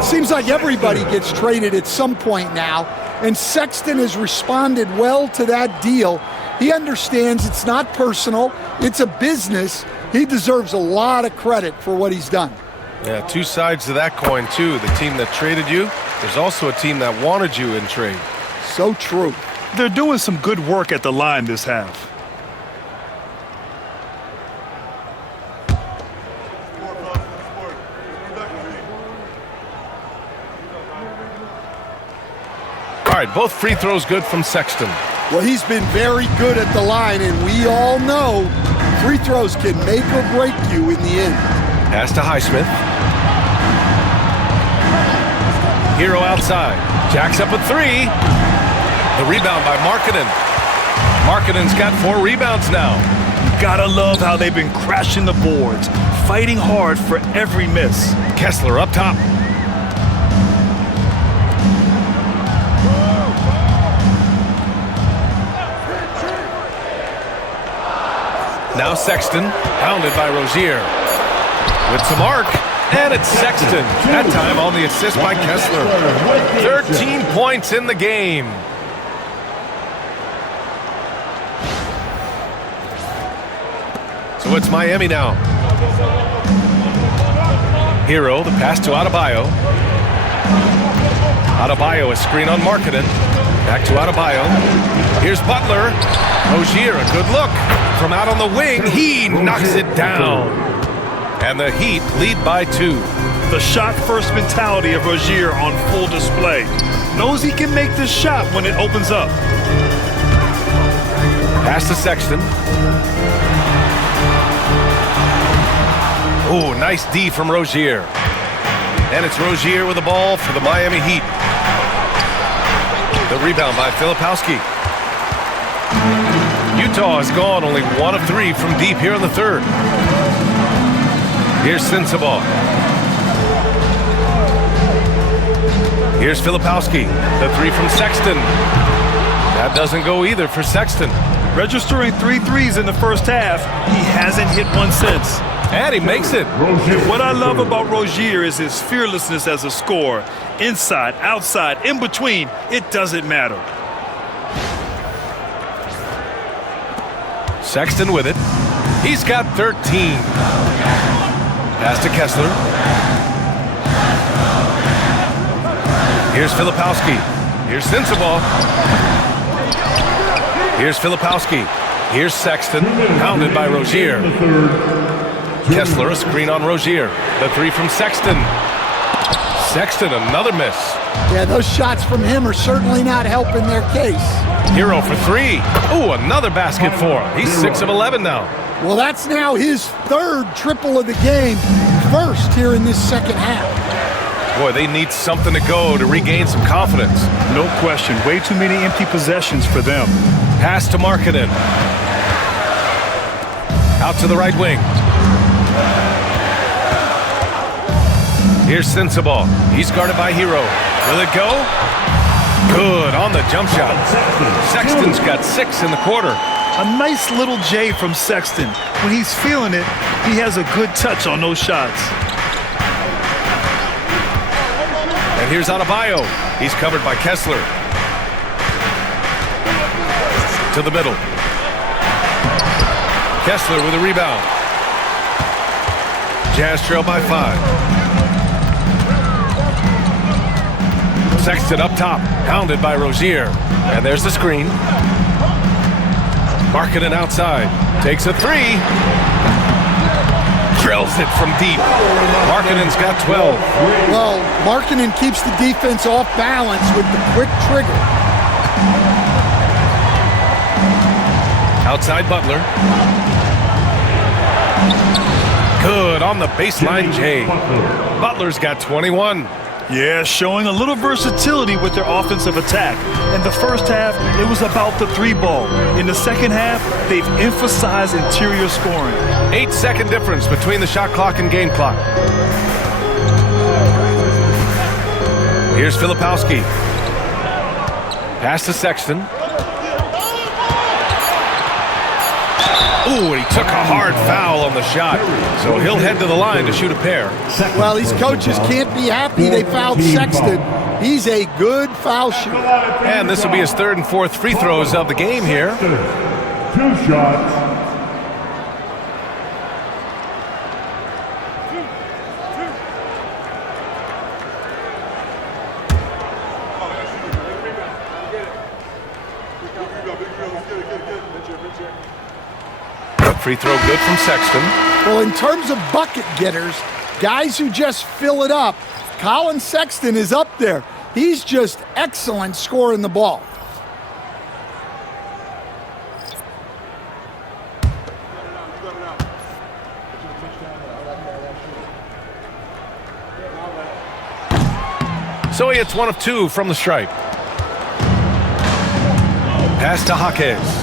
seems like everybody gets traded at some point now, and Sexton has responded well to that deal. He understands it's not personal, it's a business. He deserves a lot of credit for what he's done. Yeah, 2 sides to that coin, too. The team that traded you, there's also a team that wanted you in trade. So true. They're doing some good work at the line this half. All right, both free throws good from Sexton. Well, he's been very good at the line, and we all know free throws can make or break you in the end. Pass to Highsmith. Hero outside. Jacks up at 3. The rebound by Markkanen. Markkanen's got 4 rebounds now. Gotta love how they've been crashing the boards, fighting hard for every miss. Kessler up top. Now Sexton, pounded by Rozier. With some arc, and it's Sexton. That time on the assist by Kessler. 13 points in the game. So it's Miami now. Hero, the pass to Adebayo. Adebayo, a screen on Markkanen. Back to Adebayo. Here's Butler. Rozier, a good look. From out on the wing, he knocks it down. And the Heat lead by 2. The shot-first mentality of Rozier on full display. Knows he can make this shot when it opens up. Pass to Sexton. Oh, nice D from Rozier. And it's Rozier with the ball for the Miami Heat. The rebound by Filipowski. Utah has gone only 1 of 3 from deep here in the third. Here's Sensabaugh. Here's Filipowski. The 3 from Sexton. That doesn't go either for Sexton. Registering 3 threes in the first half, he hasn't hit one since. And he makes it. And what I love about Rozier is his fearlessness as a scorer. Inside, outside, in between, it doesn't matter. Sexton with it. He's got 13. Pass to Kessler. Here's Filipowski. Here's Sensabaugh. Here's Filipowski. Here's Sexton. Pounded by Rozier. Kessler, a screen on Rozier. The 3 from Sexton. Sexton, another miss. Yeah, those shots from him are certainly not helping their case. Hero for 3. Ooh, another basket for him. He's 6 of 11 now. Well, that's now his 3rd triple of the game, first here in this second half. Boy, they need something to go to regain some confidence. No question. Way too many empty possessions for them. Pass to Markkanen. Out to the right wing. Here's Sensabaugh. He's guarded by Hero. Will it go? Good on the jump shot. Sexton's got 6 in the quarter. A nice little J from Sexton. When he's feeling it, he has a good touch on those shots. And here's Adebayo. He's covered by Kessler. To the middle. Kessler with a rebound. Jazz trail by 5. Sexton up top, pounded by Rozier. And there's the screen. Markkanen outside, takes a 3. Drills it from deep. Markkanen's got 12. Well, Markkanen keeps the defense off balance with the quick trigger. Outside Butler. Good on the baseline J. Butler's got 21. Yeah, showing a little versatility with their offensive attack. In the first half, it was about the 3 ball. In the second half, they've emphasized interior scoring. 8-second difference between the shot clock and game clock. Here's Filipowski. Pass to Sexton. Ooh, and he took a hard foul on the shot. So he'll head to the line to shoot a pair. Well, these coaches can't be happy they fouled Sexton. He's a good foul shooter. And this will be his 3rd and 4th free throws of the game here. 2 shots. Free throw good from Sexton. Well, in terms of bucket getters, guys who just fill it up, Colin Sexton is up there. He's just excellent scoring the ball. So he hits 1 of 2 from the stripe. Pass to Jaquez.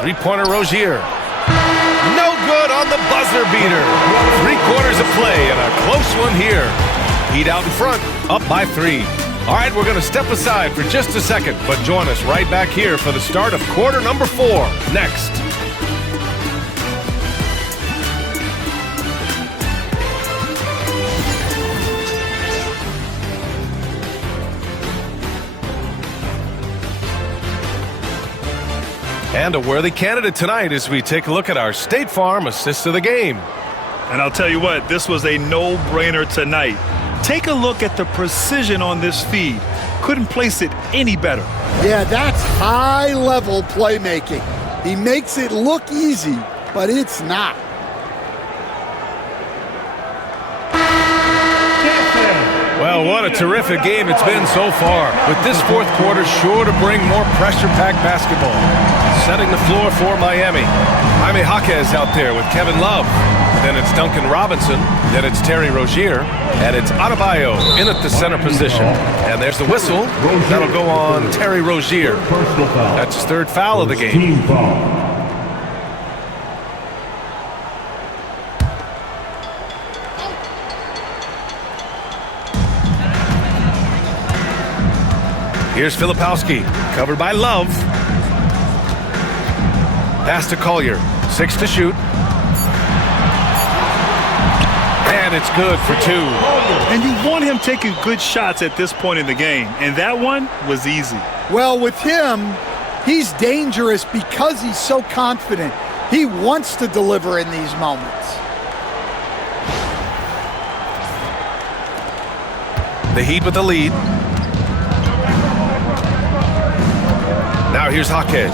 3-pointer Rozier. No good on the buzzer beater. 3 quarters of play and a close one here. Heat out in front, up by 3. All right, we're going to step aside for just a second, but join us right back here for the start of quarter number 4 next. And a worthy candidate tonight as we take a look at our State Farm assist of the game. And I'll tell you what, this was a no-brainer tonight. Take a look at the precision on this feed. Couldn't place it any better. Yeah, that's high-level playmaking. He makes it look easy, but it's not. Well, what a terrific game it's been so far, with this 4th quarter sure to bring more pressure-packed basketball. Setting the floor for Miami. Jaime Jaquez out there with Kevin Love. then it's Duncan Robinson, then it's Terry Rozier, and it's Adebayo in at the center position. And there's the whistle. That'll go on Terry Rozier. That's his third foul of the game. Team foul. Here's Filipowski, covered by Love. Pass to Collier, 6 to shoot. And it's good for 2. And you want him taking good shots at this point in the game, and that one was easy. Well, with him, he's dangerous because he's so confident. He wants to deliver in these moments. The Heat with the lead. Now here's Jaquez.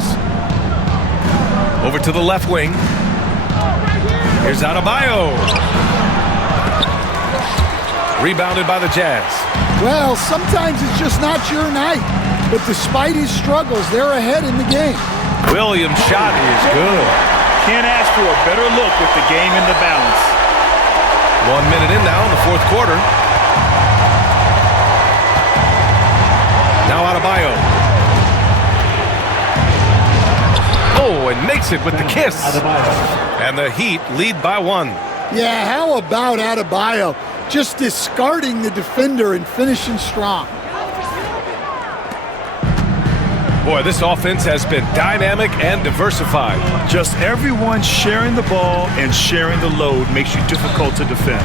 Over to the left wing. Here's Adebayo. Rebounded by the Jazz. Well, sometimes it's just not your night. But despite his struggles, they're ahead in the game. Williams' shot is good. Can't ask for a better look with the game in the balance. 1 minute in now in the fourth quarter. Now Adebayo. Oh, and makes it with the kiss. And the Heat lead by 1. Yeah, how about Adebayo? Just discarding the defender and finishing strong. Boy, this offense has been dynamic and diversified. Just everyone sharing the ball and sharing the load makes you difficult to defend.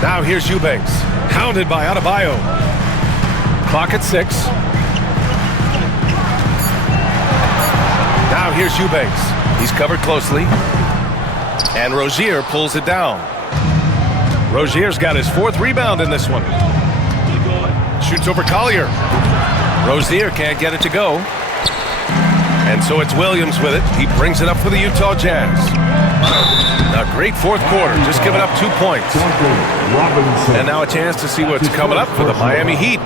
Now here's Eubanks, hounded by Adebayo. Clock at 6. Now here's Eubanks. He's covered closely. And Rozier pulls it down. Rozier's got his 4th rebound in this one. Shoots over Collier. Rozier can't get it to go. And so it's Williams with it. He brings it up for the Utah Jazz. A great fourth quarter, just giving up 2 points. And now a chance to see what's coming up for the Miami Heat.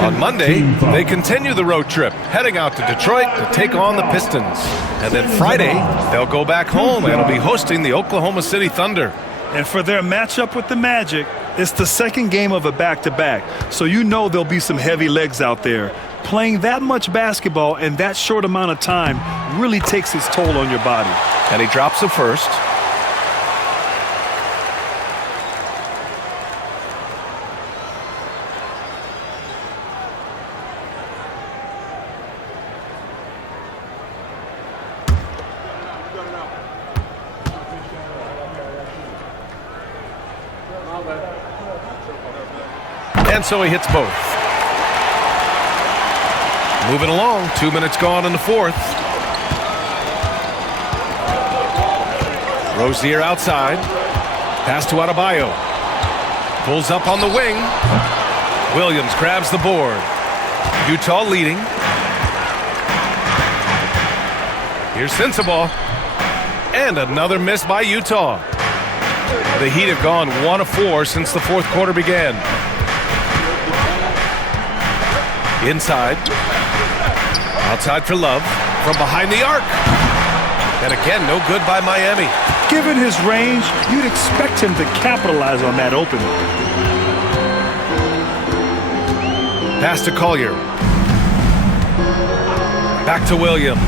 On Monday, they continue the road trip, heading out to Detroit to take on the Pistons. And then Friday, they'll go back home and will be hosting the Oklahoma City Thunder. And for their matchup with the Magic, it's the second game of a back-to-back. So you know there'll be some heavy legs out there. Playing that much basketball in that short amount of time really takes its toll on your body. And he drops the first. And so he hits both. Moving along, 2 minutes gone in the fourth. Rozier outside. Pass to Adebayo. Pulls up on the wing. Williams grabs the board. Utah leading. Here's Sensabaugh. And another miss by Utah. The Heat have gone 1 of 4 since the fourth quarter began. Inside. Outside for Love. From behind the arc. And again, no good by Miami. Given his range, you'd expect him to capitalize on that opening. Pass to Collier. Back to Williams.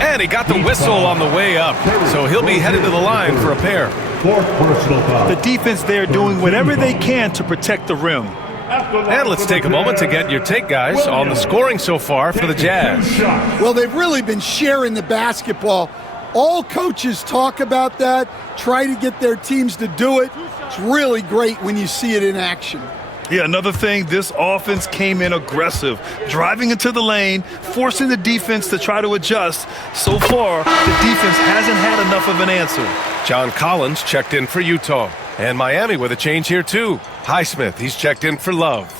And he got the whistle on the way up. So he'll be headed to the line for a pair. 4th personal foul. The defense there doing whatever they can to protect the rim. And let's take a moment to get your take, guys, on the scoring so far for the Jazz. Well, they've really been sharing the basketball. All coaches talk about that, try to get their teams to do it. It's really great when you see it in action. Yeah, another thing, this offense came in aggressive, driving into the lane, forcing the defense to try to adjust. So far, the defense hasn't had enough of an answer. John Collins checked in for Utah. And Miami with a change here, too. Highsmith, he's checked in for Love.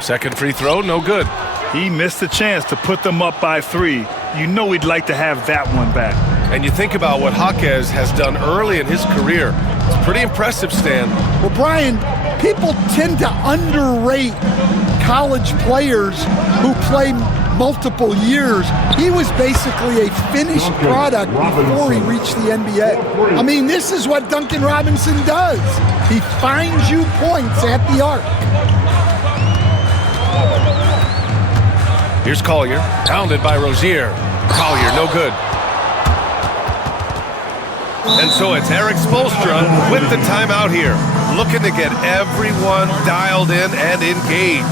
Second free throw, no good. He missed the chance to put them up by 3. You know he'd like to have that one back. And you think about what Jaquez has done early in his career. It's pretty impressive, Stan. Well, Brian, people tend to underrate college players who play multiple years. He was basically a finished product before he reached the NBA. I mean, this is what Duncan Robinson does. He finds you points at the arc. Here's Collier, pounded by Rozier. Collier, no good. And so it's Erik Spoelstra with the timeout here, looking to get everyone dialed in and engaged.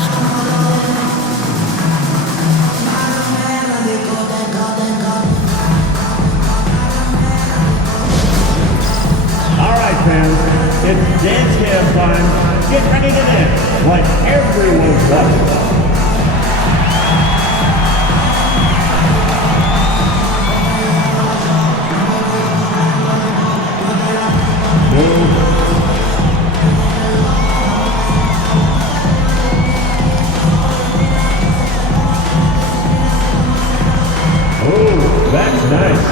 All right, fans, it's dance cam time. Get ready to dance like everyone's watching. Oh, that's nice.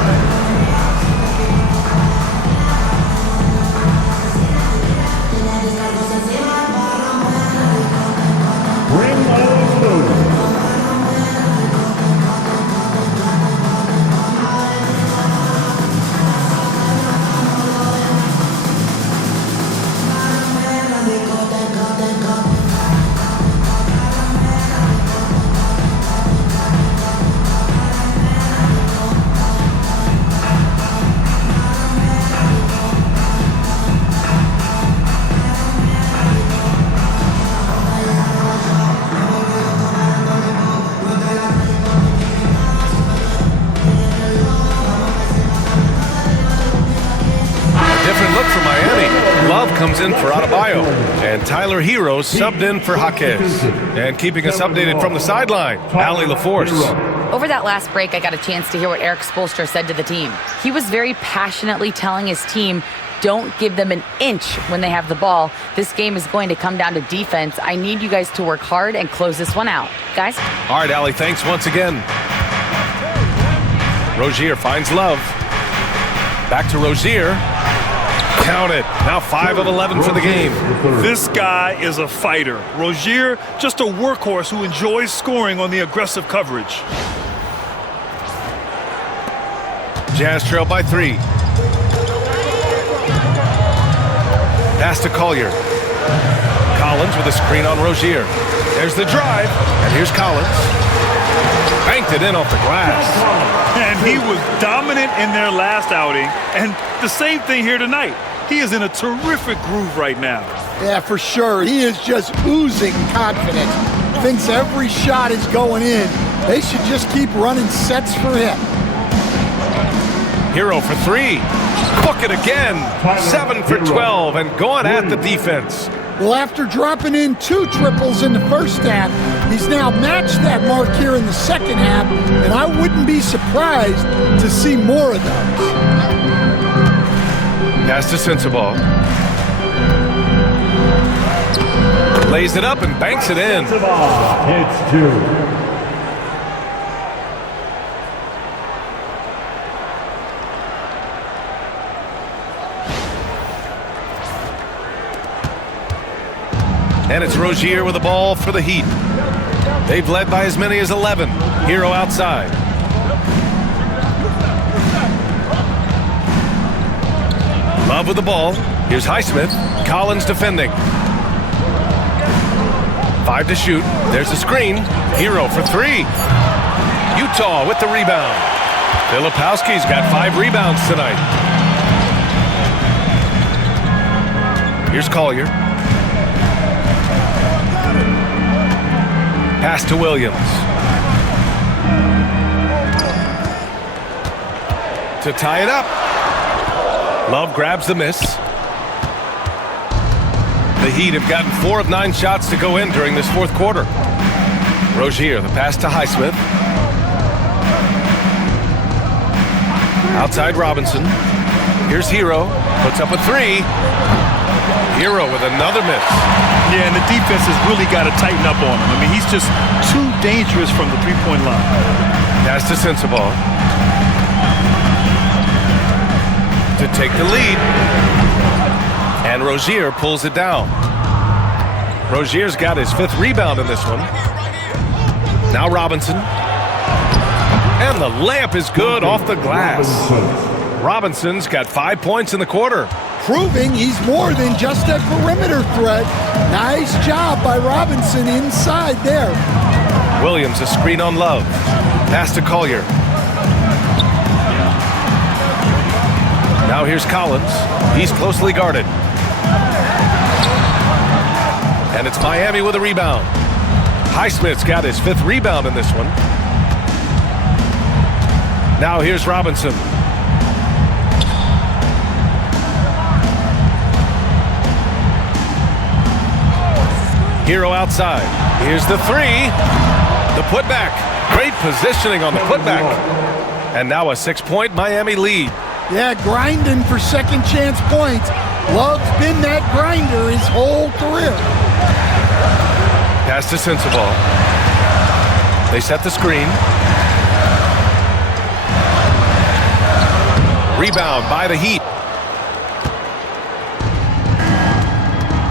Comes in for Adebayo, and Tyler Hero subbed in for Jaquez. And keeping us updated from the sideline, Allie LaForce. Over that last break, I got a chance to hear what Erik Spoelstra said to the team. He was very passionately telling his team, don't give them an inch when they have the ball. This game is going to come down to defense. I need you guys to work hard and close this one out. Guys? All right, Allie, thanks once again. Rozier finds Love. Back to Rozier. Count it. Now 5 of 11 for the game. This guy is a fighter. Rozier, just a workhorse who enjoys scoring on the aggressive coverage. Jazz trail by 3. Pass to Collier. Collins with a screen on Rozier. There's the drive, and here's Collins. Banked it in off the glass. And he was dominant in their last outing, and the same thing here tonight. He is in a terrific groove right now. Yeah, for sure. He is just oozing confidence. Thinks every shot is going in. They should just keep running sets for him. Hero for 3. Book it again. 7 for 12 and going at the defense. Well, after dropping in 2 triples in the first half, he's now matched that mark here in the second half, and I wouldn't be surprised to see more of those. Pass to Sensabaugh. Lays it up and banks it in. It's 2. And it's Rozier with the ball for the Heat. They've led by as many as 11. Hero outside. Love with the ball. Here's Highsmith. Collins defending. 5 to shoot. There's a screen. Hero for 3. Utah with the rebound. Filipowski's got 5 rebounds tonight. Here's Collier. Pass to Williams. To tie it up. Love grabs the miss. The Heat have gotten 4 of 9 shots to go in during this fourth quarter. Rozier, the pass to Highsmith. Outside Robinson. Here's Hero. Puts up a 3. Hero with another miss. Yeah, and the defense has really got to tighten up on him. I mean, he's just too dangerous from the three-point line. Pass to Sensabaugh. to take the lead. And Rozier pulls it down. Rozier's got his 5th rebound in this one. Now Robinson. And the layup is good off the glass. Robinson's got 5 points in the quarter. Proving he's more than just a perimeter threat. Nice job by Robinson inside there. Williams a screen on Love. Pass to Collier. Now here's Collins. He's closely guarded. And it's Miami with a rebound. Highsmith's got his 5th rebound in this one. Now here's Robinson. Hero outside. Here's the 3. The putback. Great positioning on the putback. And now a 6-point Miami lead. Yeah, grinding for second chance points. Love's been that grinder his whole career. Pass to Sensabaugh. They set the screen. Rebound by the Heat.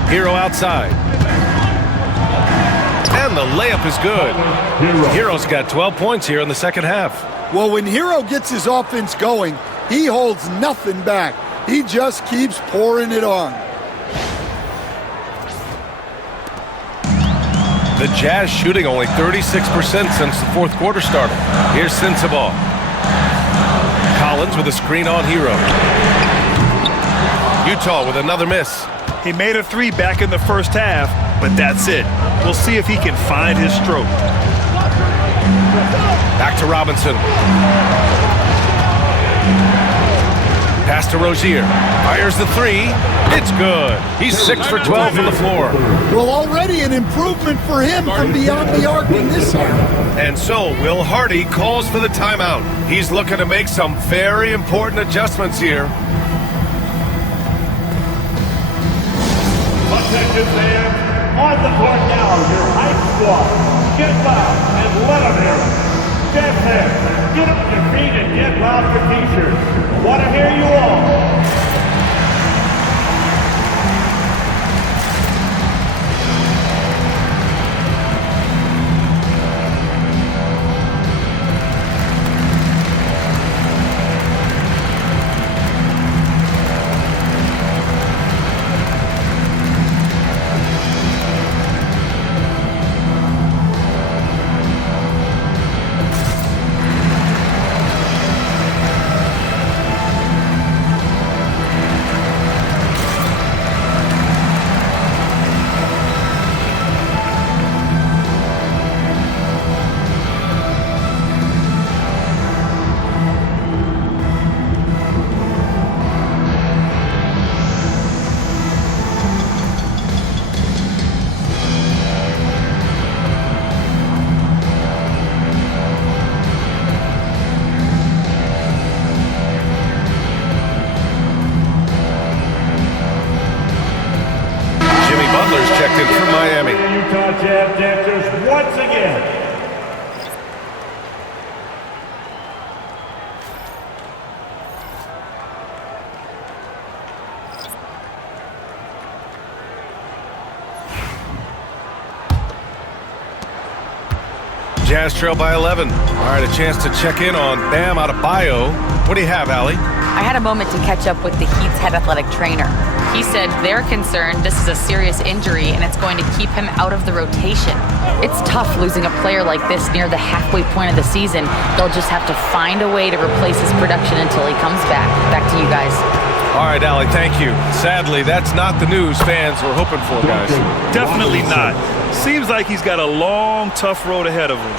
Hero outside. And the layup is good. Hero's got 12 points here in the second half. Well, when Hero gets his offense going, he holds nothing back. He just keeps pouring it on. The Jazz shooting only 36% since the 4th quarter started. Here's Sensabaugh. Collins with a screen on Hero. Utah with another miss. He made a 3 back in the first half, but that's it. We'll see if he can find his stroke. Back to Robinson. Pass to Rozier. Fires the 3. It's good. He's 6 for 12 from the floor. Well, already an improvement for him from beyond the arc in this half. And so Will Hardy calls for the timeout. He's looking to make some very important adjustments here. Attention fans, on the court now, your hype squad. Get loud and let them hear it. Get there, get up on your feet and get loud for t-shirts. I want to hear you all. Utah Jazz dancers once again. Jazz trail by 11. All right, a chance to check in on Bam Adebayo. What do you have, Allie? I had a moment to catch up with the Heat's head athletic trainer. He said they're concerned this is a serious injury and it's going to keep him out of the rotation. It's tough losing a player like this near the halfway point of the season. They'll just have to find a way to replace his production until he comes back. Back to you guys. All right, Allie, thank you. Sadly, that's not the news fans were hoping for, guys. Definitely not. Seems like he's got a long, tough road ahead of him.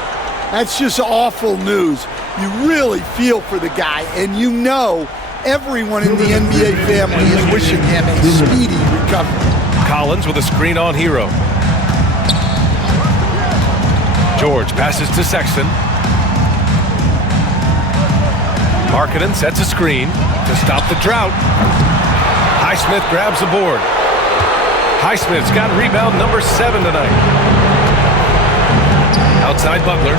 That's just awful news. You really feel for the guy, and you know everyone in the NBA family is wishing him a speedy recovery. Collins with a screen on Hero. George passes to Sexton. Markkanen sets a screen to stop the drought. Highsmith grabs the board. Highsmith's got rebound number 7 tonight. Outside Butler.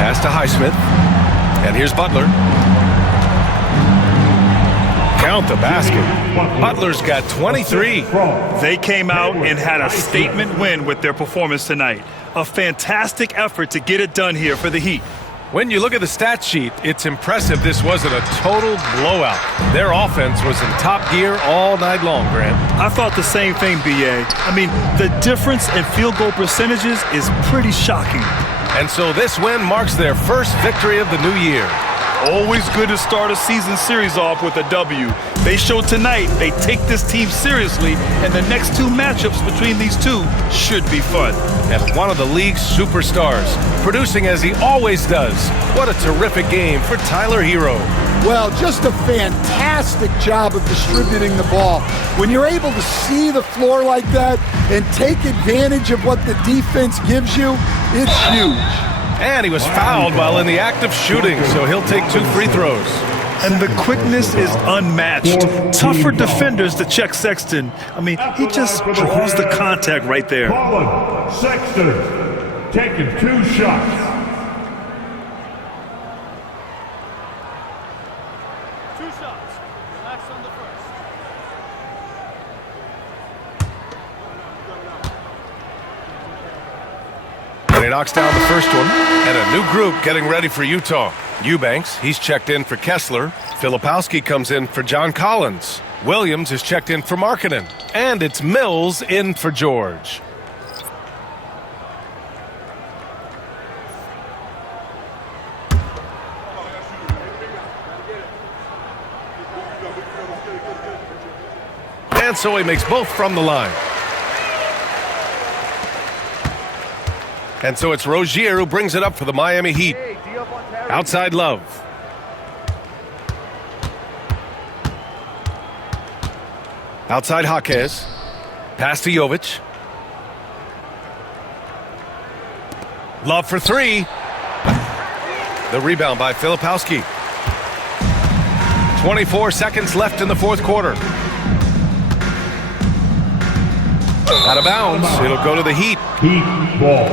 Pass to Highsmith. And here's Butler. the basket. Butler's got 23. They came out and had a statement win with their performance tonight. A fantastic effort to get it done here for the Heat. When you look at the stat sheet, it's impressive this wasn't a total blowout. Their offense was in top gear all night long, Grant. I thought the same thing, B.A. I mean, the difference in field goal percentages is pretty shocking. And so this win marks their first victory of the new year. Always good to start a season series off with a W. They showed tonight they take this team seriously, and the next two matchups between these two should be fun. And one of the league's superstars, producing as he always does. What a terrific game for Tyler Hero. Well, just a fantastic job of distributing the ball. When you're able to see the floor like that and take advantage of what the defense gives you, it's huge. And he was fouled while in the act of shooting, so he'll take 2 free throws. And the quickness is unmatched. Tough for defenders to check Sexton. I mean, he just draws the contact right there. Colin Sexton taking 2 shots. And he knocks down the first one. And a new group getting ready for Utah. Eubanks, he's checked in for Kessler. Filipowski comes in for John Collins. Williams is checked in for Markkanen. And it's Mills in for George. And so he makes both from the line. And so it's Rozier who brings it up for the Miami Heat. Outside Love. Outside Jaquez. Pass to Jovic. Love for 3. The rebound by Filipowski. 24 seconds left in the fourth quarter. Out of bounds. It'll go to the Heat. Heat ball.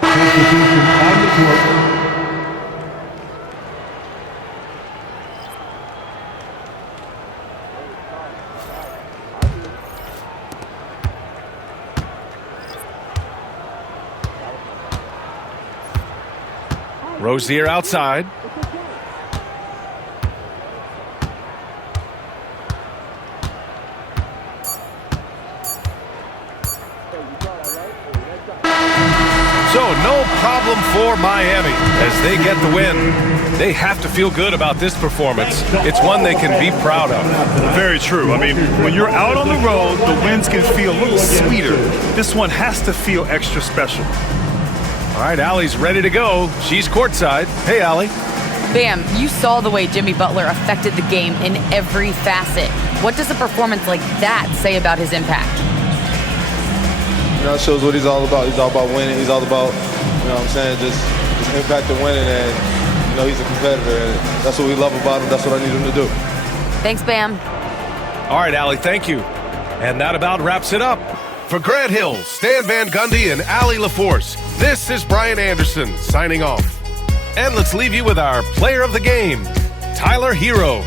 Substitution on the court. Rozier outside. So no problem for Miami as they get the win. They have to feel good about this performance. It's one they can be proud of. Very true. I mean, when you're out on the road, the wins can feel a little sweeter. This one has to feel extra special. All right, Allie's ready to go. She's courtside. Hey, Allie. Bam, you saw the way Jimmy Butler affected the game in every facet. What does a performance like that say about his impact? You know, it shows what he's all about. He's all about winning. He's all about, you know what I'm saying, just impact and winning. And, you know, he's a competitor. And that's what we love about him. That's what I need him to do. Thanks, Bam. All right, Allie, thank you. And that about wraps it up. For Grant Hill, Stan Van Gundy, and Allie LaForce, this is Brian Anderson signing off. And let's leave you with our player of the game, Tyler Hero.